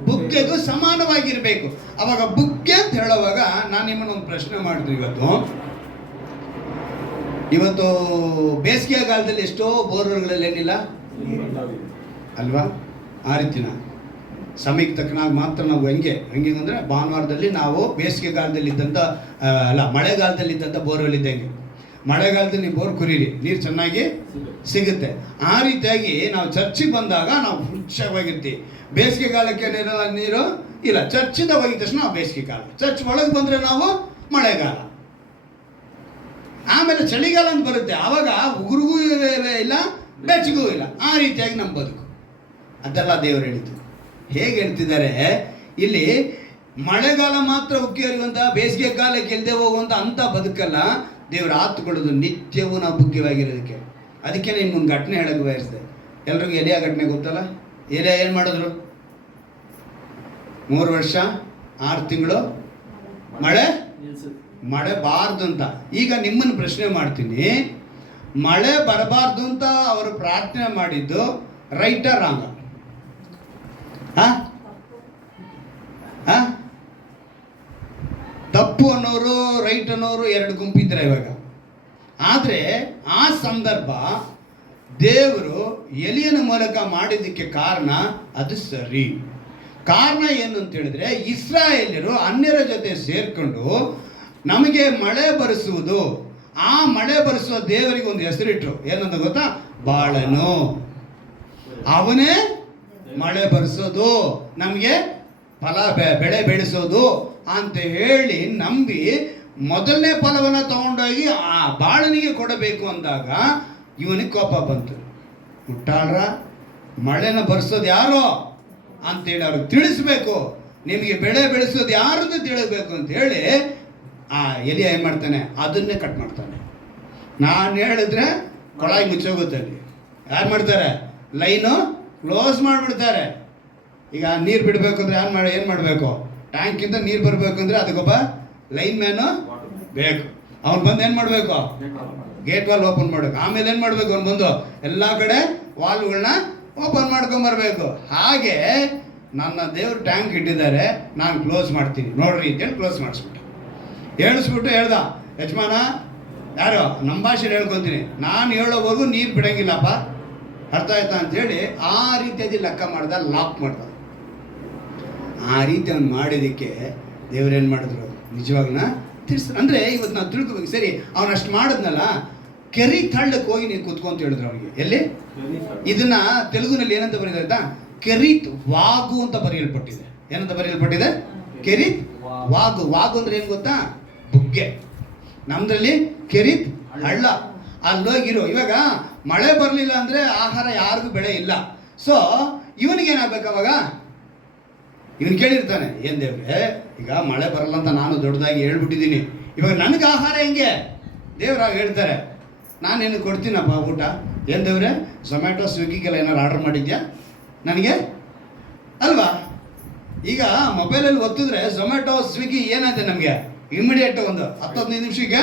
ಬುಗ್ಗೆಗೂ ಸಮಾನವಾಗಿರಬೇಕು. ಅವಾಗ ಬುಗ್ಗೆ ಅಂತ ಹೇಳುವಾಗ ನಾನು ನಿಮ್ಮನ್ನೊಂದು ಪ್ರಶ್ನೆ ಮಾಡಿದ್ವಿ. ಇವತ್ತು ಬೇಸಿಗೆ ಕಾಲದಲ್ಲಿ ಎಷ್ಟೋ ಬೋರ್ವೆಲ್ಗಳಲ್ಲಿ ಏನಿಲ್ಲ ಅಲ್ವಾ? ಆ ರೀತಿನ ಸಮಯಕ್ಕೆ ತಕ್ಕನಾಗಿ ಮಾತ್ರ ನಾವು ಹಂಗೆ ಅಂದರೆ ಭಾನುವಾರದಲ್ಲಿ ನಾವು ಬೇಸಿಗೆ ಕಾಲದಲ್ಲಿ ಇದ್ದಂಥ ಮಳೆಗಾಲದಲ್ಲಿ ಇದ್ದಂಥ ಬೋರ್ವೆಲ್ ಇದ್ದಂಗೆ. ಮಳೆಗಾಲದಲ್ಲಿ ನೀವು ಬೋರ್ ಕುರೀರಿ, ನೀರು ಚೆನ್ನಾಗಿ ಸಿಗುತ್ತೆ. ಆ ರೀತಿಯಾಗಿ ನಾವು ಚರ್ಚಿಗೆ ಬಂದಾಗ ನಾವು ಹುಚ್ಚವಾಗಿರ್ತೀವಿ. ಬೇಸಿಗೆ ಕಾಲಕ್ಕೆ ನೀರು ಇಲ್ಲ, ಚರ್ಚಿಂದ ಹೋಗಿದ ತಕ್ಷಣ ನಾವು ಬೇಸಿಗೆ ಕಾಲ, ಚರ್ಚ್ ಒಳಗೆ ಬಂದರೆ ನಾವು ಮಳೆಗಾಲ, ಆಮೇಲೆ ಚಳಿಗಾಲ ಅಂತ ಬರುತ್ತೆ. ಆವಾಗ ಉಗುರಿಗೂ ಇಲ್ಲ, ಬೆಚ್ಚಗೂ ಇಲ್ಲ. ಆ ರೀತಿಯಾಗಿ ನಮ್ಮ ಬದುಕು. ಅದೆಲ್ಲ ದೇವರು ಹೇಳಿದ್ದು. ಹೇಗೆ ಹೇಳ್ತಿದ್ದಾರೆ ಇಲ್ಲಿ? ಮಳೆಗಾಲ ಮಾತ್ರ ಉಕ್ಕಿ ಹರಿಯುವಂಥ, ಬೇಸಿಗೆ ಕಾಲಕ್ಕೆ ಇಲ್ಲದೆ ಹೋಗುವಂಥ ಅಂಥ ಬದುಕಲ್ಲ ದೇವರು ಆತುಕೊಳ್ಳೋದು. ನಿತ್ಯವೂ ನಾವು ಬುಗ್ಗಿವಾಗಿರೋದಕ್ಕೆ. ಅದಕ್ಕೆ ನಿಮ್ಗೊಂದು ಘಟನೆ ಹೇಳಕ್ಕೆ ಬಯಸಿದೆ. ಎಲ್ರಿಗೂ ಎಲೆಯ ಘಟನೆ ಗೊತ್ತಲ್ಲ? ಎಲೆ ಏನು ಮಾಡಿದ್ರು? 3 ವರ್ಷ 6 ತಿಂಗಳು ಮಳೆ ಬಾರ್ದು ಅಂತ. ಈಗ ನಿಮ್ಮನ್ನು ಪ್ರಶ್ನೆ ಮಾಡ್ತೀನಿ, ಮಳೆ ಬರಬಾರ್ದು ಅಂತ ಅವರು ಪ್ರಾರ್ಥನೆ ಮಾಡಿದ್ದು ರೈಟಾ ರಾಂಗ? ತಪ್ಪು ಅನ್ನೋರು ರೈಟ್ ಅನ್ನೋರು 2 ಗುಂಪಿದ್ದಾರೆ ಇವಾಗ. ಆದರೆ ಆ ಸಂದರ್ಭ ದೇವರು ಎಲಿಯನ ಮೂಲಕ ಮಾಡಿದ್ದಕ್ಕೆ ಕಾರಣ ಅದು ಸರಿ. ಕಾರಣ ಏನು ಅಂತ ಹೇಳಿದ್ರೆ, ಇಸ್ರಾಯೇಲ್ಯರು ಅನ್ಯರ ಜೊತೆ ಸೇರ್ಕೊಂಡು ನಮಗೆ ಮಳೆ ಬರಿಸುವುದು, ಆ ಮಳೆ ಬರಿಸುವ ದೇವರಿಗೆ ಒಂದು ಹೆಸರಿಟ್ರು. ಏನಂತ ಗೊತ್ತಾ? ಬಾಳನು. ಅವನೇ ಮಳೆ ಬರಿಸೋದು, ನಮಗೆ ಫಲ ಬೆಳೆ ಬೆಳೆಸೋದು ಅಂತ ಹೇಳಿ ನಂಬಿ ಮೊದಲನೇ ಫಲವನ್ನು ತಗೊಂಡೋಗಿ ಆ ಬಾಳನಿಗೆ ಕೊಡಬೇಕು ಅಂದಾಗ ಇವನಿಗೆ ಕೋಪ ಬಂತು. ಮುಟ್ಟಾಳ್ರ, ಮಳೆನ ಬರ್ಸೋದು ಯಾರೋ ಅಂತೇಳಿ ಅವ್ರಿಗೆ ತಿಳಿಸ್ಬೇಕು, ನಿಮಗೆ ಬೆಳೆ ಬೆಳೆಸೋದು ಯಾರನ್ನು ತಿಳಿಸ್ಬೇಕು ಅಂತ ಹೇಳಿ ಆ ಎಲಿಯ ಏನು ಮಾಡ್ತಾನೆ? ಅದನ್ನೇ ಕಟ್ ಮಾಡ್ತಾನೆ. ನಾನು ಹೇಳಿದ್ರೆ ಕೊಳಾಯಿ ಮುಚ್ಚೋಗುತ್ತೆ. ಅಲ್ಲಿ ಯಾರು ಮಾಡ್ತಾರೆ? ಲೈನು ಕ್ಲೋಸ್ ಮಾಡಿಬಿಡ್ತಾರೆ. ಈಗ ನೀರು ಬಿಡಬೇಕು ಅಂದರೆ ಏನು ಮಾಡಬೇಕು? ಟ್ಯಾಂಕಿಂದ ನೀರು ಬರಬೇಕು ಅಂದರೆ ಅದಕ್ಕೊಬ್ಬ ಲೈನ್ ಮ್ಯಾನು ಬೇಕು. ಅವ್ನು ಬಂದು ಏನು ಮಾಡಬೇಕು? ಗೇಟ್ ವಾಲ್ ಓಪನ್ ಮಾಡಬೇಕು. ಆಮೇಲೆ ಏನು ಮಾಡಬೇಕು? ಅವ್ನು ಬಂದು ಎಲ್ಲ ಕಡೆ ವಾಲ್ಗಳನ್ನ ಓಪನ್ ಮಾಡ್ಕೊಂಬರ್ಬೇಕು. ಹಾಗೆ ನನ್ನ ದೇವ್ರು ಟ್ಯಾಂಕ್ ಇಟ್ಟಿದ್ದಾರೆ, ನಾನು ಕ್ಲೋಸ್ ಮಾಡ್ತೀನಿ ನೋಡ್ರಿ ಅಂತೇಳಿ ಕ್ಲೋಸ್ ಮಾಡಿಸ್ಬಿಟ್ಟು ಹೇಳಿಸ್ಬಿಟ್ಟು ಹೇಳ್ದ, ಯಜಮಾನ ಯಾರು ನಮ್ಮ ಭಾಷೆಯಲ್ಲಿ ಹೇಳ್ಕೊತೀನಿ, ನಾನು ಹೇಳೋವರೆಗೂ ನೀರು ಬಿಡಂಗಿಲ್ಲಪ್ಪ, ಅರ್ಥ ಆಯ್ತಾ ಅಂತೇಳಿ ಆ ರೀತಿಯಾಗಿ ಲೆಕ್ಕ ಮಾಡ್ದ, ಲಾಕ್ ಮಾಡ್ದ. ಆ ರೀತಿ ಅವ್ನು ಮಾಡಿದ್ದಕ್ಕೆ ದೇವ್ರೇನು ಮಾಡಿದ್ರು? ನಿಜವಾಗ್ನ ಅಂದರೆ ಇವತ್ತು ನಾವು ತಿಳ್ಕೊಬೇಕು. ಸರಿ, ಅವನು ಅಷ್ಟು ಮಾಡಿದ್ನಲ್ಲ, ಕೆರಿ ತಳ್ಳಕ್ಕೆ ಹೋಗಿ ನೀನು ಕೂತ್ಕೊಂತ ಹೇಳಿದ್ರು ಅವನಿಗೆ. ಎಲ್ಲಿ? ಇದನ್ನ ತೆಲುಗುನಲ್ಲಿ ಏನಂತ ಬರೆದಿದೆ? ಕೆರಿತ್ ವಾಗು ಅಂತ ಬರೆಯಲ್ಪಟ್ಟಿದೆ. ಏನಂತ ಬರೆಯಲ್ಪಟ್ಟಿದೆ? ಕೆರಿತ್ ವಾಗು. ವಾಗು ಅಂದ್ರೆ ಏನು ಗೊತ್ತಾ? ಬುಗ್ಗೆ. ನಮ್ದ್ರಲ್ಲಿ ಕೆರಿತ್ ಹಳ್ಳ. ಅಲ್ಲೋಗಿರೋ ಇವಾಗ ಮಳೆ ಬರಲಿಲ್ಲ ಅಂದರೆ ಆಹಾರ ಯಾರಿಗೂ ಬೆಳೆ ಇಲ್ಲ. ಸೊ ಇವನಿಗೇನಾಗಬೇಕು? ಅವಾಗ ಇವನು ಕೇಳಿರ್ತಾನೆ, ಏನು ದೇವ್ರೆ ಈಗ ಮಳೆ ಬರಲ್ಲ ಅಂತ ನಾನು ದೊಡ್ಡದಾಗಿ ಹೇಳ್ಬಿಟ್ಟಿದ್ದೀನಿ, ಇವಾಗ ನನಗೆ ಆಹಾರ ಹೆಂಗೆ? ದೇವ್ರಾಗ ಹೇಳ್ತಾರೆ, ನಾನೇನು ಕೊಡ್ತೀನಪ್ಪ ಊಟ. ಏನು ದೇವ್ರೆ, ಝೊಮ್ಯಾಟೊ ಸ್ವಿಗ್ಗಿಗೆಲ್ಲ ಏನಾರು ಆರ್ಡರ್ ಮಾಡಿದ್ಯಾ ನನಗೆ ಅಲ್ವಾ? ಈಗ ಮೊಬೈಲಲ್ಲಿ ಒತ್ತಿದ್ರೆ ಝೊಮ್ಯಾಟೊ ಸ್ವಿಗ್ಗಿ ಏನಾಯ್ತು ನಮಗೆ? ಇಮಿಡಿಯೇಟ್ ಒಂದು 10-15 ನಿಮಿಷಕ್ಕೆ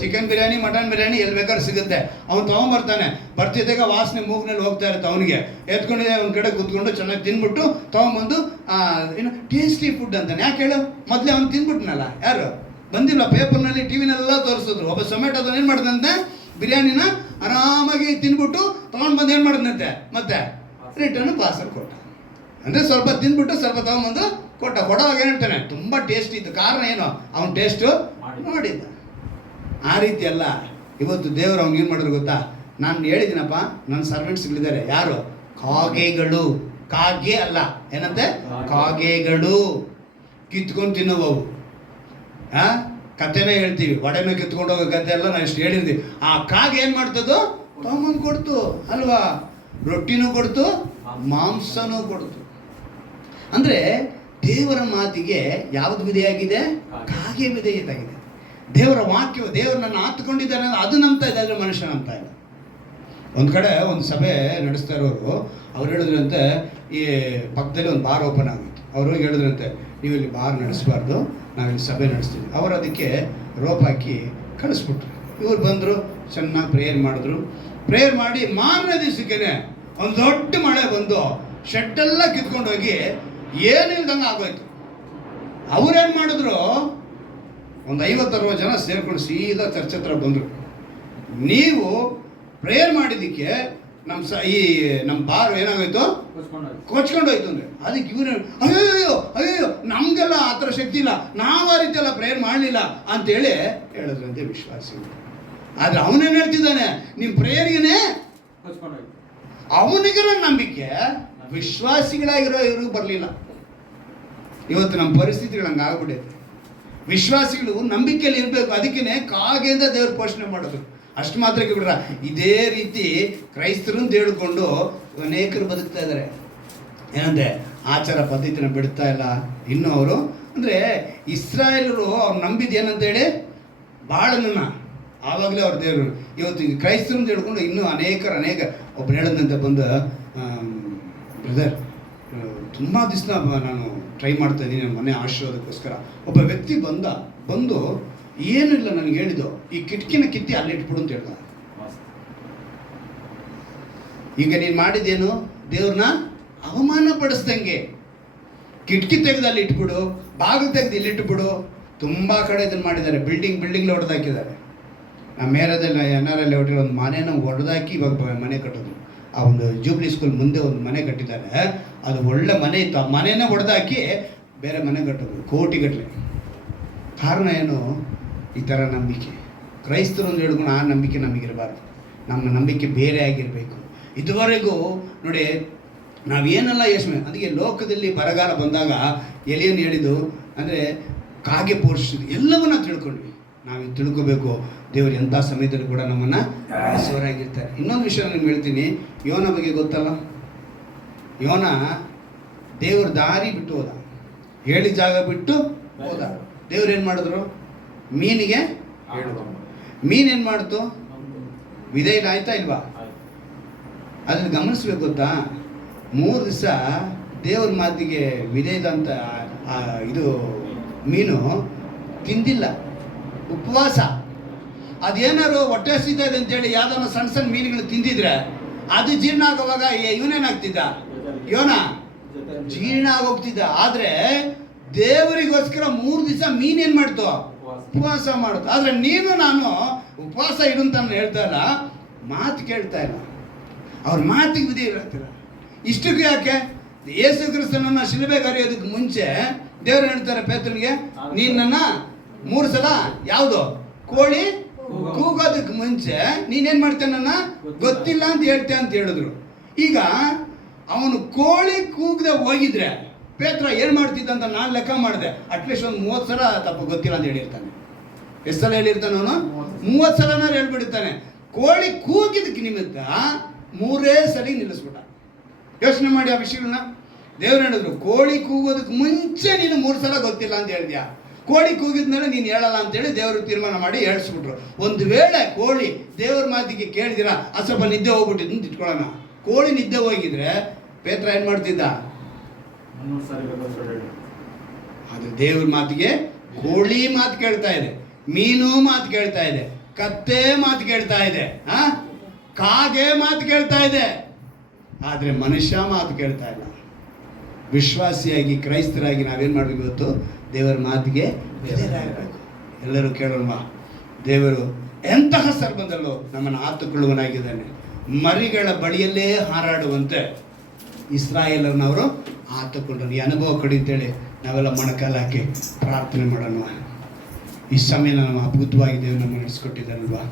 ಚಿಕನ್ ಬಿರಿಯಾನಿ, ಮಟನ್ ಬಿರಿಯಾನಿ ಎಲ್ಲಿ ಬೇಕಾದ್ರೂ ಸಿಗುತ್ತೆ. ಅವ್ನು ತೊಗೊಂಬರ್ತಾನೆ. ಬರ್ತಿದ್ದಾಗ ವಾಸನೆ ಮೂಗ್ನಲ್ಲಿ ಹೋಗ್ತಾ ಇರುತ್ತೆ. ಅವನಿಗೆ ಎತ್ಕೊಂಡಿದ್ದೆ ಒಂದು ಕಡೆ ಕೂತ್ಕೊಂಡು ಚೆನ್ನಾಗಿ ತಿನ್ಬಿಟ್ಟು ತೊಗೊಂಬಂದು ಏನು ಟೇಸ್ಟಿ ಫುಡ್ ಅಂತಾನೆ. ಯಾಕೆ ಹೇಳು? ಮೊದಲೇ ಅವ್ನು ತಿನ್ಬಿಟ್ನಲ್ಲ. ಯಾರು ಬಂದಿಲ್ಲ? ಪೇಪರ್ನಲ್ಲಿ ಟಿವಿನೆಲ್ಲ ತೋರಿಸಿದ್ರು. ಒಬ್ಬ ಝೊಮ್ಯಾಟೊದನ್ನು ಏನು ಮಾಡಿದಂತೆ? ಬಿರಿಯಾನಿನ ಆರಾಮಾಗಿ ತಿನ್ಬಿಟ್ಟು ತೊಗೊಂಡು ಬಂದು ಏನು ಮಾಡಿದಂತೆ? ಮತ್ತೆ ರಿಟರ್ನ್ ಪಾರ್ಸಲ್ ಕೊಟ್ಟ. ಅಂದರೆ ಸ್ವಲ್ಪ ತಿಂದ್ಬಿಟ್ಟು ಸ್ವಲ್ಪ ತೊಗೊಂಬಂದು ಕೊಡುವಾಗ ಏನು ಹೇಳ್ತಾನೆ? ತುಂಬ ಟೇಸ್ಟ್ ಇತ್ತು. ಕಾರಣ ಏನು? ಅವ್ನು ಟೇಸ್ಟು ನೋಡಿದ್ದ. ಆ ರೀತಿ ಅಲ್ಲ. ಇವತ್ತು ದೇವರು ಅವ್ನಿಗೆ ಏನು ಮಾಡಿದ್ರು ಗೊತ್ತಾ? ನಾನು ಹೇಳಿದ್ದೀನಪ್ಪ, ನನ್ನ ಸರ್ವೆಂಟ್ಸ್ಗಳಿದ್ದಾರೆ, ಯಾರು ಕಾಗೆಗಳು, ಕಾಗೆ ಅಲ್ಲ, ಏನಂತೆ ಕಾಗೆಗಳು ಕಿತ್ಕೊಂಡು ತಿನ್ನುವವು. ಕಥೆನೇ ಹೇಳ್ತೀವಿ, ಒಡೆನೂ ಕಿತ್ಕೊಂಡು ಹೋಗೋ ಕಥೆ ಎಲ್ಲ ನಾವು ಇಷ್ಟು ಹೇಳಿರ್ತೀವಿ. ಆ ಕಾಗೆ ಏನು ಮಾಡ್ತದೋ ತಗೊಂಬಂದು ಕೊಡ್ತು ಅಲ್ವಾ, ರೊಟ್ಟಿನೂ ಕೊಡ್ತು, ಮಾಂಸನೂ ಕೊಡ್ತು. ಅಂದರೆ ದೇವರ ಮಾತಿಗೆ ಯಾವುದು ವಿಧೇಯಾಗಿದೆ? ಕಾಗೆ ವಿಧೇಯತಾಗಿದೆ. ದೇವರ ವಾಕ್ಯವು, ದೇವರು ನನ್ನ ಆತುಕೊಂಡಿದ್ದಾನೆ ಅದು ನಂಬ್ತಾ ಇದೆ, ಆದರೆ ಮನುಷ್ಯ ನಂಬ್ತಾ ಇಲ್ಲ. ಒಂದು ಕಡೆ ಒಂದು ಸಭೆ ನಡೆಸ್ತಾ ಇರೋರು ಅವ್ರು ಹೇಳಿದ್ರಂತೆ, ಈ ಪಕ್ಕದಲ್ಲಿ ಒಂದು ಬಾರ್ ಓಪನ್ ಆಗಿತ್ತು. ಅವರು ಹೇಳಿದ್ರಂತೆ, ನೀವು ಇಲ್ಲಿ ಬಾರ್ ನಡೆಸಬಾರ್ದು, ನಾವಿಲ್ಲಿ ಸಭೆ ನಡೆಸ್ತೀವಿ. ಅವರು ಅದಕ್ಕೆ ರೋಪ್ ಹಾಕಿ ಕಳಿಸ್ಬಿಟ್ರು. ಇವ್ರು ಬಂದರು, ಚೆನ್ನಾಗಿ ಪ್ರೇಯರ್ ಮಾಡಿದ್ರು. ಪ್ರೇಯರ್ ಮಾಡಿ ಮಾರನೇ ದಿವಸಕ್ಕೇನೆ ಒಂದು ದೊಡ್ಡ ಮಳೆ ಬಂದು ಶೆಡ್ಡೆಲ್ಲ ಕಿತ್ಕೊಂಡು ಹೋಗಿ ಏನಿಲ್ದಂಗೆ ಆಗೋಯ್ತು. ಅವ್ರೇನು ಮಾಡಿದ್ರು, ಒಂದು 50-60 ಜನ ಸೇರ್ಕೊಂಡು ಸೀದಾ ಚರ್ಚ್ ಹತ್ರ ಬಂದರು. ನೀವು ಪ್ರೇಯರ್ ಮಾಡಿದ್ದಕ್ಕೆ ನಮ್ಮ ಬಾರ್ ಏನಾಗೋಯ್ತು, ಕೊಚ್ಕೊಂಡು ಹೋಯ್ತು ಅಂದರೆ. ಅದಕ್ಕೆ ಇವ್ರು ಅಯ್ಯೋ ಅಯ್ಯೋ ನಮಗೆಲ್ಲ ಆ ಥರ ಶಕ್ತಿ ಇಲ್ಲ, ನಾವು ಆ ರೀತಿ ಎಲ್ಲ ಪ್ರೇಯರ್ ಮಾಡಲಿಲ್ಲ ಅಂತೇಳಿ ಹೇಳಿದ್ರಂತೆ ವಿಶ್ವಾಸಿಗಳು. ಆದರೆ ಅವನೇನು ಹೇಳ್ತಿದ್ದಾನೆ, ನಿಮ್ಮ ಪ್ರೇಯರ್ಗೆ ಅವನಿಗಿರೋ ನಂಬಿಕೆ ವಿಶ್ವಾಸಿಗಳಾಗಿರೋ ಇವ್ರಿಗೆ ಬರಲಿಲ್ಲ. ಇವತ್ತು ನಮ್ಮ ಪರಿಸ್ಥಿತಿಗಳು ಹಂಗೆ ಆಗ್ಬಿಟ್ಟೈತೆ. ವಿಶ್ವಾಸಿಗಳು ನಂಬಿಕೆಯಲ್ಲಿ ಇರಬೇಕು, ಅದಕ್ಕೇ ಕಾಗೆಯಿಂದ ದೇವ್ರ ಪೋಷಣೆ ಮಾಡೋದು. ಅಷ್ಟು ಮಾತ್ರಕ್ಕೆ ಬಿಡ್ರ, ಇದೇ ರೀತಿ ಕ್ರೈಸ್ತರನ್ನು ಹೇಳಿಕೊಂಡು ಅನೇಕರು ಬದುಕ್ತಾ ಇದ್ದಾರೆ. ಏನಂತೆ ಆಚಾರ ಪದ್ಧತಿನ ಬಿಡ್ತಾ ಇಲ್ಲ ಇನ್ನೂ ಅವರು. ಅಂದರೆ ಇಸ್ರಾಯೇಲರು ಅವ್ರು ನಂಬಿದ್ದು ಏನಂತೇಳಿ ಬಾಳನನ್ನ, ಆವಾಗಲೇ ಅವ್ರ ದೇವರು. ಇವತ್ತು ಕ್ರೈಸ್ತರನ್ನು ಹೇಳ್ಕೊಂಡು ಇನ್ನೂ ಅನೇಕ ಒಬ್ಬರು ಹೇಳದಂತೆ ಬಂದು, ಬ್ರದರ್ ತುಂಬ ದಿವಸ ನಾನು ಟ್ರೈ ಮಾಡ್ತಾ ಇದ್ದೀನಿ ನನ್ನ ಮನೆ ಆಶೀರ್ವಾದಕ್ಕೋಸ್ಕರ. ಒಬ್ಬ ವ್ಯಕ್ತಿ ಬಂದು ಏನಿಲ್ಲ ನನಗೆ ಹೇಳಿದ್ದು, ಈ ಕಿಟಕಿನ ಕಿತ್ತಿ ಅಲ್ಲಿ ಇಟ್ಬಿಡು ಅಂತ ಹೇಳ್ದ. ಈಗ ನೀನು ಮಾಡಿದ್ದೇನು, ದೇವ್ರನ್ನ ಅವಮಾನ ಪಡಿಸ್ದಂಗೆ. ಕಿಟಕಿ ತೆಗೆದು ಅಲ್ಲಿ ಇಟ್ಬಿಡು, ಬಾಗಿಲು ತೆಗೆದು ಇಲ್ಲಿ ಇಟ್ಬಿಡು. ತುಂಬ ಕಡೆ ಇದನ್ನು ಮಾಡಿದ್ದಾರೆ. ಬಿಲ್ಡಿಂಗ್ ಹೊಡೆದಾಕಿದ್ದಾರೆ. ನಮ್ಮ ಮೇರದಲ್ಲಿ ಎನ್ಆರಲ್ಲಿ ಹೊಟ್ಟಿರೋ ಒಂದು ಮನೆನ ಹೊಡೆದಾಕಿ ಇವಾಗ ಮನೆ ಕಟ್ಟೋದು. ಆ ಒಂದು ಜೂಬ್ಲಿ ಸ್ಕೂಲ್ ಮುಂದೆ ಒಂದು ಮನೆ ಕಟ್ಟಿದ್ದಾರೆ, ಅದು ಒಳ್ಳೆ ಮನೆ ಇತ್ತು. ಆ ಮನೆನ ಹೊಡೆದಾಕಿ ಬೇರೆ ಮನೆ ಕಟ್ಟೋದು, ಕೋಟಿಗಟ್ಟಲೆ. ಕಾರಣ ಏನು? ಈ ಥರ ನಂಬಿಕೆ. ಕ್ರೈಸ್ತರೊಂದು ಹೇಳ್ಕೊಂಡು ಆ ನಂಬಿಕೆ ನಮಗಿರಬಾರ್ದು. ನಮ್ಮ ನಂಬಿಕೆ ಬೇರೆ ಆಗಿರಬೇಕು. ಇದುವರೆಗೂ ನೋಡಿ ನಾವೇನೆಲ್ಲ ಯೋಚನೆ, ಅದಕ್ಕೆ ಲೋಕದಲ್ಲಿ ಬರಗಾಲ ಬಂದಾಗ ಎಲಿಯನ್ನು ಹೇಳಿದ್ದು ಅಂದರೆ ಕಾಗೆ ಪೋಷಿಸಿದ್ದು ಎಲ್ಲವನ್ನ ತಿಳ್ಕೊಂಡ್ವಿ. ನಾವು ತಿಳ್ಕೋಬೇಕು, ದೇವರು ಎಂಥ ಸಮಯದಲ್ಲಿ ಕೂಡ ನಮ್ಮನ್ನು ಬೆಳೆಸೋರಾಗಿರ್ತಾರೆ. ಇನ್ನೊಂದು ವಿಷಯ ನಿಮ್ಗೆ ಹೇಳ್ತೀನಿ, ಯೋನ ಬಗ್ಗೆ ಗೊತ್ತಲ್ಲ. ಯೋನ ದೇವ್ರ ದಾರಿ ಬಿಟ್ಟು ಹೋದ, ಹೇಳಿದ ಜಾಗ ಬಿಟ್ಟು ಹೋದ. ದೇವ್ರು ಏನು ಮಾಡಿದ್ರು? ಮೀನಿಗೆ ಹೇಳಿದ್ರು. ಮೀನೇನು ಮಾಡ್ತು? ವಿಧೇಯ ಆಯ್ತಾ ಇಲ್ವಾ? ಅದನ್ನು ಗಮನಿಸ್ಬೇಕು. ಗೊತ್ತಾ, 3 ದಿವಸ ದೇವ್ರ ಮಾತಿಗೆ ವಿಧೇಯದಂತ ಇದು ಮೀನು ತಿಂದಿಲ್ಲ, ಉಪವಾಸ. ಅದೇನಾದ್ರು ಹೊಟ್ಟೆ ಹಸಿತಾ ಇದೆ ಅಂತೇಳಿ ಯಾವ್ದಾನ ಸಣ್ಣ ಮೀನುಗಳು ತಿಂದಿದ್ರೆ ಅದು ಜೀರ್ಣ ಆಗೋವಾಗ ಇವನೇನಾಗ್ತಿದ್ದ? ಯೋನ ಜೀರ್ಣ ಆಗೋಗ್ತಿದ್ದ. ಆದರೆ ದೇವರಿಗೋಸ್ಕರ 3 ದಿವಸ ಮೀನೇನು ಮಾಡ್ತು? ಉಪವಾಸ ಮಾಡುತ್ತೆ. ಆದರೆ ನೀನು ನಾನು ಉಪವಾಸ ಇಡು ಅಂತ ಹೇಳ್ತಾ ಇಲ್ಲ, ಮಾತು ಕೇಳ್ತಾ ಇಲ್ಲ. ಅವ್ರ ಮಾತಿಗೆ ವಿಧೇಯ ಇರ್ತೀರ. ಇಷ್ಟಕ್ಕೆ ಯಾಕೆ? ಯೇಸು ಕ್ರಿಸ್ತನನ್ನು ಶಿಲುಬೆಗೆ ಅರಿಯೋದಕ್ಕೆ ಮುಂಚೆ ದೇವರು ಹೇಳ್ತಾರೆ ಪೇತ್ರನಿಗೆ, ನೀನು ನನ್ನ 3 ಸಲ ಯಾವುದು ಕೋಳಿ ಕೂಗೋದಕ್ಕೆ ಮುಂಚೆ ನೀನೇನು ಮಾಡ್ತೇನೆ ನನ್ನ ಗೊತ್ತಿಲ್ಲ ಅಂತ ಹೇಳ್ತೆ ಅಂತ ಹೇಳಿದ್ರು. ಈಗ ಅವನು ಕೋಳಿ ಕೂಗದೆ ಹೋಗಿದ್ರೆ ಪೇತ್ರ ಏನು ಮಾಡ್ತಿದ್ದ ಅಂತ ನಾನು ಲೆಕ್ಕ ಮಾಡಿದೆ. ಅಟ್ಲೀಸ್ಟ್ ಒಂದು 30 ಸಲ ತಪ್ಪು ಗೊತ್ತಿಲ್ಲ ಅಂತ ಹೇಳಿರ್ತಾನೆ. ಎಷ್ಟು ಸಲ ಹೇಳಿರ್ತಾನೆ ಅವನು? 30 ಸಲನಾರು ಹೇಳ್ಬಿಡ್ತಾನೆ. ಕೋಳಿ ಕೂಗಿದಕ್ಕೆ ನಿಮಿತ್ತ 3 ಸಲ ನಿಲ್ಲಿಸ್ಬಿಟ್ಟ. ಯೋಚನೆ ಮಾಡಿ ಆ ವಿಷಯಗಳನ್ನ. ದೇವ್ರು ಹೇಳಿದ್ರು, ಕೋಳಿ ಕೂಗೋದಕ್ಕೆ ಮುಂಚೆ ನೀನು 3 ಸಲ ಗೊತ್ತಿಲ್ಲ ಅಂತ ಹೇಳಿದ್ಯಾ, ಕೋಳಿ ಕೂಗಿದ್ಮೇಲೆ ನೀನು ಹೇಳಲ್ಲ ಅಂತೇಳಿ ದೇವರು ತೀರ್ಮಾನ ಮಾಡಿ ಹೇಳಿಸ್ಬಿಟ್ರು. ಒಂದು ವೇಳೆ ಕೋಳಿ ದೇವ್ರ ಮಾತಿಗೆ ಕೇಳಿದಿರ ಸ್ವಲ್ಪ ನಿದ್ದೆ ಹೋಗ್ಬಿಟ್ಟಿದ್ದು ಅಂತ ಇಟ್ಕೊಳ್ಳೋಣ. ಕೋಳಿ ನಿದ್ದೆ ಹೋಗಿದ್ರೆ ಪೇತ್ರ ಏನು ಮಾಡ್ತಿದ್ದ? ಅದು ದೇವ್ರ ಮಾತಿಗೆ ಕೋಳಿ ಮಾತು ಕೇಳ್ತಾ ಇದೆ, ಮೀನು ಮಾತು ಕೇಳ್ತಾ ಇದೆ, ಕತ್ತೆ ಮಾತು ಕೇಳ್ತಾ ಇದೆ, ಕಾಗೆ ಮಾತು ಕೇಳ್ತಾ ಇದೆ. ಆದರೆ ಮನುಷ್ಯ ಮಾತು ಕೇಳ್ತಾ ಇಲ್ಲ. ವಿಶ್ವಾಸಿಯಾಗಿ ಕ್ರೈಸ್ತರಾಗಿ ನಾವೇನು ಮಾಡಬೇಕು? ಇವತ್ತು ದೇವರ ಮಾತಿಗೆ ವಿಧೇಯರಾಗಬೇಕು. ಎಲ್ಲರೂ ಕೇಳೋಣ. ದೇವರು ಎಂತಹ ಸಂದರ್ಭದಲ್ಲೂ ನಮ್ಮನ್ನು ಆತುಕೊಳ್ಳುವನಾಗಿದ್ದಾನೆ. ಮರಿಗಳ ಬಳಿಯಲ್ಲೇ ಹಾರಾಡುವಂತೆ ಇಸ್ರಾಯೇಲರನ್ನವರು ಆತುಕೊಂಡರು. ಈ ಅನುಭವ ಕೊಡಿ ಅಂತೇಳಿ ನಾವೆಲ್ಲ ಮೊಣಕಾಲು ಹಾಕಿ ಪ್ರಾರ್ಥನೆ ಮಾಡೋಣ. ಈ ಸಮಯ ನಮ್ಮ ಅದ್ಭುತವಾಗಿ ದೇವರು ನಮ್ಮನ್ನು ನಡೆಸ್ಕೊಟ್ಟಿದ್ದಾರಲ್ವಾ,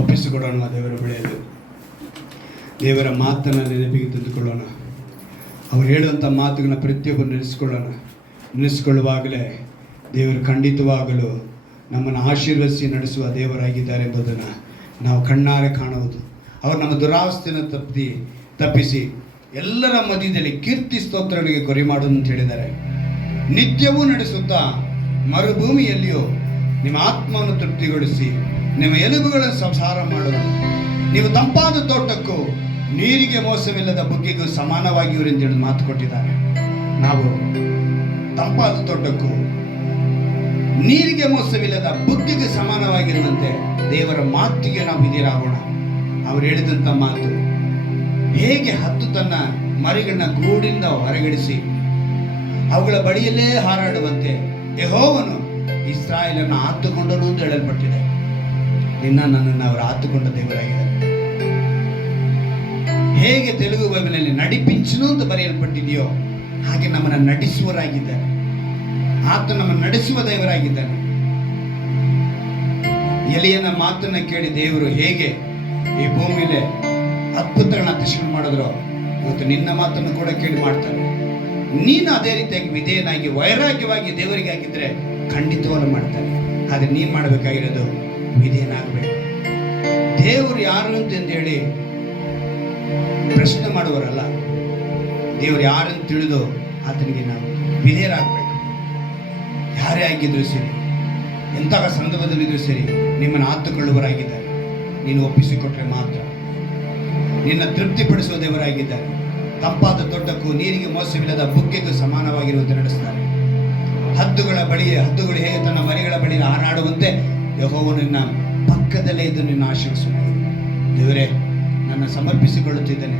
ಒಪ್ಪಿಸಿಕೊಡೋಣ ದೇವರ ಬೆಳೆಯಲು. ದೇವರ ಮಾತನ್ನು ನೆನಪಿಗೆ ತಂದುಕೊಳ್ಳೋಣ. ಅವರು ಹೇಳುವಂಥ ಮಾತುಗಳನ್ನ ಪ್ರತಿಯೊಬ್ಬರು ನೆನೆಸಿಕೊಳ್ಳುವಾಗಲೇ ದೇವರು ಖಂಡಿತವಾಗಲು ನಮ್ಮನ್ನು ಆಶೀರ್ವದಿಸಿ ನಡೆಸುವ ದೇವರಾಗಿದ್ದಾರೆ ಎಂಬುದನ್ನು ನಾವು ಕಣ್ಣಾರೆ ಕಾಣುವುದು. ಅವರು ನಮ್ಮ ದುರಾವಸ್ಥೆಯನ್ನು ತಪ್ಪಿಸಿ ಎಲ್ಲರ ಮಧ್ಯದಲ್ಲಿ ಕೀರ್ತಿ ಸ್ತೋತ್ರಗಳಿಗೆ ಗುರಿ ಮಾಡುವುದು ಅಂತ ಹೇಳಿದ್ದಾರೆ. ನಿತ್ಯವೂ ನಡೆಸುತ್ತಾ ಮರುಭೂಮಿಯಲ್ಲಿಯೂ ನಿಮ್ಮ ಆತ್ಮವನ್ನು ತೃಪ್ತಿಗೊಳಿಸಿ ನಿಮ್ಮ ಎಲುಬುಗಳನ್ನು ಸಂಸಾರ ಮಾಡುವುದು. ನೀವು ತಂಪಾದ ತೋಟಕ್ಕೂ ನೀರಿಗೆ ಮೋಸವಿಲ್ಲದ ಬುಗ್ಗೆಗೂ ಸಮಾನವಾಗಿರು ಎಂದು ಹೇಳಿ ಮಾತು ಕೊಟ್ಟಿದ್ದಾರೆ. ನಾವು ತಂಪಾದ ತೋಟಕ್ಕೂ ನೀರಿಗೆ ಮೋಸವಿಲ್ಲದ ಬುಗ್ಗೆಗೆ ಸಮಾನವಾಗಿರುವಂತೆ ದೇವರ ಮಾತಿಗೆ ನಾವು ವಿಧೇಯರಾಗೋಣ. ಅವರು ಹೇಳಿದಂಥ ಮಾತು, ಹೇಗೆ ಹದ್ದು ತನ್ನ ಮರಿಗಳನ್ನ ಗೂಡಿಂದ ಹೊರಗಡಿಸಿ ಅವುಗಳ ಬಳಿಯಲ್ಲೇ ಹಾರಾಡುವಂತೆ ಯೆಹೋವನು ಇಸ್ರಾಯೇಲನ್ನು ಆತುಕೊಂಡನು ಎಂದು ಹೇಳಲ್ಪಟ್ಟಿದೆ. ನನ್ನನ್ನು ಅವರು ಆತುಕೊಂಡ ದೇವರಾಗಿದ್ದಾರೆ. ಹೇಗೆ ತೆಲುಗು ಬೈಬಲಿನಲ್ಲಿ ನಡಿಪಿಂಚನು ಅಂತ ಬರೆಯಲ್ಪಟ್ಟಿದೆಯೋ ಹಾಗೆ ನಮ್ಮನ್ನು ನಡೆಸುವರಾಗಿದ್ದಾರೆ. ಆತ ನಮ್ಮನ್ನು ನಡೆಸುವ ದೇವರಾಗಿದ್ದಾನೆ. ಎಲಿಯನ ಮಾತನ್ನ ಕೇಳಿ ದೇವರು ಹೇಗೆ ಈ ಭೂಮಿಯಲ್ಲಿ ಅದ್ಭುತಗಳನ್ನ ಅತಿಶಯ ಮಾಡಿದ್ರು, ಇವತ್ತು ನಿನ್ನ ಮಾತನ್ನು ಕೂಡ ಕೇಳಿ ಮಾಡ್ತಾನೆ. ನೀನು ಅದೇ ರೀತಿಯಾಗಿ ವಿಧೇಯನಾಗಿ ವೈರಾಗ್ಯವಾಗಿ ದೇವರಿಗೆ ಆಗಿದ್ರೆ ಖಂಡಿತವಾಗ್ಲೂ ಮಾಡ್ತಾನೆ. ಆದರೆ ನೀನು ಮಾಡಬೇಕಾಗಿರೋದು ವಿಧೇಯನಾಗಬೇಕು. ದೇವರು ಯಾರು ಅಂತ ಹೇಳಿ ಪ್ರಶ್ನೆ ಮಾಡುವರಲ್ಲ, ದೇವರು ಯಾರನ್ನು ತಿಳಿದು ಆತನಿಗೆ ನಾವು ವಿಧೇಯರಾಗಬೇಕು. ಯಾರೇ ಆಗಿದ್ರು ಸರಿ, ಎಂತಹ ಸಂದರ್ಭದಲ್ಲಿದ್ದರೂ ಸರಿ, ನಿಮ್ಮನ್ನು ಆತುಕೊಳ್ಳುವರಾಗಿದ್ದಾರೆ. ನೀನು ಒಪ್ಪಿಸಿಕೊಟ್ರೆ ಮಾತ್ರ ನಿನ್ನ ತೃಪ್ತಿಪಡಿಸುವ ದೇವರಾಗಿದ್ದಾರೆ. ತಂಪಾದ ತೋಟಕ್ಕೂ ನೀರಿಗೆ ಮೋಸವಿಲ್ಲದ ಬುಗ್ಗೆಗೂ ಸಮಾನವಾಗಿರುವಂತೆ ನಡೆಸ್ತಾರೆ. ಹದ್ದುಗಳು ಹೇಗೆ ತನ್ನ ಮರಿಗಳ ಬಳಿ ಹಾರಾಡುವಂತೆ ಯೆಹೋವನು ನಿನ್ನ ಪಕ್ಕದಲ್ಲೇ ಇದ್ದು ನಿನ್ನ ಆಶೀರ್ವದಿಸುತ್ತಾನೆ. ದೇವರೇ, ನನ್ನ ಸಮರ್ಪಿಸಿಕೊಳ್ಳುತ್ತಿದ್ದೇನೆ,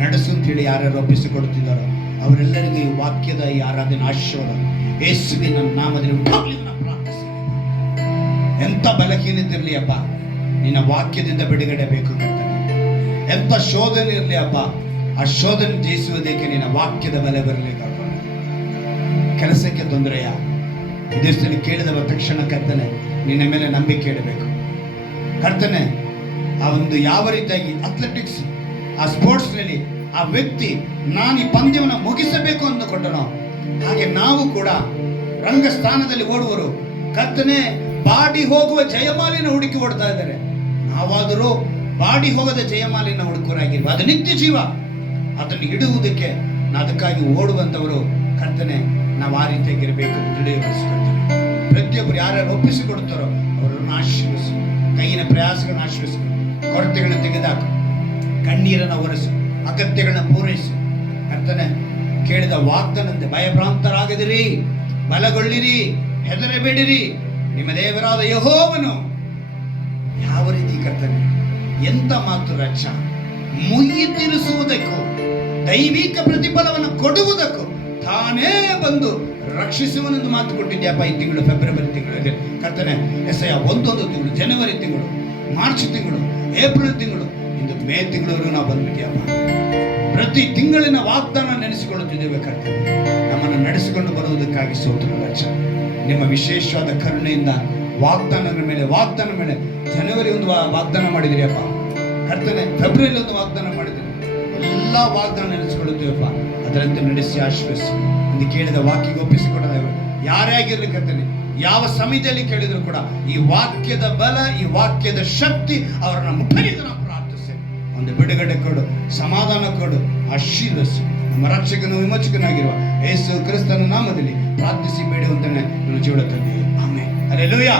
ನಡೆಸು ಅಂತೇಳಿ ಯಾರ್ಯಾರು ಒಪ್ಪಿಸಿಕೊಡುತ್ತಿದ್ದಾರೋ ಅವರೆಲ್ಲರಿಗೂ ಈ ವಾಕ್ಯದ ಈ ಆರಾಧನೆ ಆಶೀರ್ವಾದ ಯೇಸುವಿನ ನಾಮದಲ್ಲಿ ಉಂಟಾಗಲಿ ನಾನು ಪ್ರಾರ್ಥಿಸುತ್ತೇನೆ. ಎಂಥ ಬಲಹೀನತೆ ಅಪ್ಪ, ನಿನ್ನ ವಾಕ್ಯದಿಂದ ಬಿಡುಗಡೆ ಬೇಕು ಕರ್ತನೆ. ಎಂಥ ಶೋಧನೆ ಇರಲಿ ಅಪ್ಪ, ಆ ಶೋಧನೆ ಜಯಿಸುವುದಕ್ಕೆ ನಿನ್ನ ವಾಕ್ಯದ ಬಲೆ ಬರಲಿ ಕರ್ತನೆ. ಕೆಲಸಕ್ಕೆ ತೊಂದರೆಯ ದೇಶದಲ್ಲಿ ಕೇಳಿದ ತಕ್ಷಣ ಕರ್ತನೆ ನಿನ್ನ ಮೇಲೆ ನಂಬಿಕೆ ಇಡಬೇಕು ಕರ್ತನೆ. ಆ ಒಂದು ಯಾವ ರೀತಿಯಾಗಿ ಅಥ್ಲೆಟಿಕ್ಸ್ ಆ ಸ್ಪೋರ್ಟ್ಸ್ನಲ್ಲಿ ಆ ವ್ಯಕ್ತಿ ನಾನು ಈ ಪಂದ್ಯವನ್ನು ಮುಗಿಸಬೇಕು ಅಂದುಕೊಂಡನೋ ಹಾಗೆ ನಾವು ಕೂಡ ರಂಗಸ್ಥಾನದಲ್ಲಿ ಓಡುವರು ಕರ್ತನೆ. ಬಾಡಿ ಹೋಗುವ ಜಯಮಾಲಿನ ಹುಡುಕಿ ಓಡ್ತಾ ಇದ್ದಾರೆ. ನಾವಾದರೂ ಬಾಡಿ ಹೋಗದ ಜಯಮಾಲಿನ ಹುಡುಕರಾಗಿರುವ ಅದು ನಿತ್ಯ ಜೀವ, ಅದನ್ನು ಹಿಡುವುದಕ್ಕೆ ಅದಕ್ಕಾಗಿ ಓಡುವಂಥವರು ಕರ್ತನೆ. ನಾವು ಆ ರೀತಿಯಾಗಿರಬೇಕು ಅಂತ ತಿಳಿಯಬಡಿಸ್ಕೊಳ್ತೇನೆ. ಪ್ರತಿಯೊಬ್ಬರು ಯಾರ್ಯಾರು ಒಪ್ಪಿಸಿಕೊಡುತ್ತಾರೋ ಅವರನ್ನು ಆಶೀರ್ವಿಸು, ಕೈಯಿನ ಪ್ರಯಾಸಗಳನ್ನು ಆಶೀರ್ವಿಸು, ಕೊರತೆಗಳನ್ನ ತೆಗೆದಾಕು, ಕಣ್ಣೀರನ್ನು ಒರೆಸು, ಅಗತ್ಯಗಳನ್ನ ಪೂರೈಸು ಕರ್ತನೆ. ಕೇಳಿದ ವಾಗ್ದಾನಂತೆ ಭಯಭ್ರಾಂತರಾಗದಿರಿ, ಬಲಗೊಳ್ಳಿರಿ, ಹೆದರಬೇಡಿರಿ. ನಿಮ್ಮ ದೇವರಾದ ಯೆಹೋವನು ಯಾವ ರೀತಿ ಕರ್ತನೆ, ಎಂತ ಮಾತು ರಕ್ಷ ಮುಯ್ಯಿ ತೀರಿಸುವುದಕ್ಕೂ ದೈವಿಕ ಪ್ರತಿಫಲವನ್ನು ಕೊಡುವುದಕ್ಕೂ ತಾನೇ ಬಂದು ರಕ್ಷಿಸುವನೆಂದು ಮಾತು ಕೊಟ್ಟಿದ್ಯಪ್ಪ. ಈ ತಿಂಗಳು ಫೆಬ್ರವರಿ ತಿಂಗಳು ಕರ್ತನೆ, ಎಸೆಯ ಒಂದೊಂದು ತಿಂಗಳು, ಜನವರಿ ತಿಂಗಳು, ಮಾರ್ಚ್ ತಿಂಗಳು, ಏಪ್ರಿಲ್ ತಿಂಗಳು, ಇಂದು ಮೇ ತಿಂಗಳವರೆಗೂ ನಾವು ಬಂದ್ಬಿಟ್ಟಿಯಪ್ಪ. ಪ್ರತಿ ತಿಂಗಳಿನ ವಾಗ್ದಾನ ನೆನೆಸಿಕೊಳ್ಳುತ್ತಿದ್ದೇವೆ ಕರ್ತನೆ. ನಮ್ಮನ್ನು ನಡೆಸಿಕೊಂಡು ಬರುವುದಕ್ಕಾಗಿ ಸ್ತೋತ್ರ ರಕ್ಷ. ನಿಮ್ಮ ವಿಶೇಷವಾದ ಕರುಣೆಯಿಂದ ವಾಗ್ದಾನದ ಮೇಲೆ ಜನವರಿ ಒಂದು ವಾಗ್ದಾನ ಮಾಡಿದಿರಿ ಅಪ್ಪ ಕರ್ತನೆ, ಫೆಬ್ರವರಿ ಒಂದು ವಾಗ್ದಾನ ಮಾಡಿದಿರಿ. ಎಲ್ಲ ವಾಗ್ದಾನ ನೆನೆಸಿಕೊಳ್ಳುತ್ತೇವಪ್ಪ. ಅದರಂತೆ ನಡೆಸಿ ಆಶ್ರಯಿಸಿ ಎಂದು ಕೇಳಿದ ವಾಕ್ಯಕ್ಕೆ ಒಪ್ಪಿಸಿಕೊಡದ ಯಾರೇ ಆಗಿರಲಿ ಕರ್ತನೆ, ಯಾವ ಸಮಯದಲ್ಲಿ ಕೇಳಿದ್ರು ಕೂಡ ಈ ವಾಕ್ಯದ ಬಲ, ಈ ವಾಕ್ಯದ ಶಕ್ತಿ ಅವರನ್ನು ಮುಟ್ಟಲಿದ್ದು ನಾವು ಪ್ರಾರ್ಥಿಸ್ತೇವೆ. ಒಂದು ಬಿಡುಗಡೆ ಕೊಡು, ಸಮಾಧಾನ ಕೊಡು, ಆಶೀರ್ವದಿಸು. ನಮ್ಮ ರಕ್ಷಕನು ವಿಮೋಚಕನಾಗಿರುವ ಯೇಸು ಕ್ರಿಸ್ತನ ನಾಮದಲ್ಲಿ ಪ್ರಾರ್ಥಿಸಿ ಬೇಡುವಂತಾನೆ ನನ್ನ ಜೀವನ ತಂದೆ. ಆಮೆನ್. ಹಲ್ಲೆಲೂಯಾ.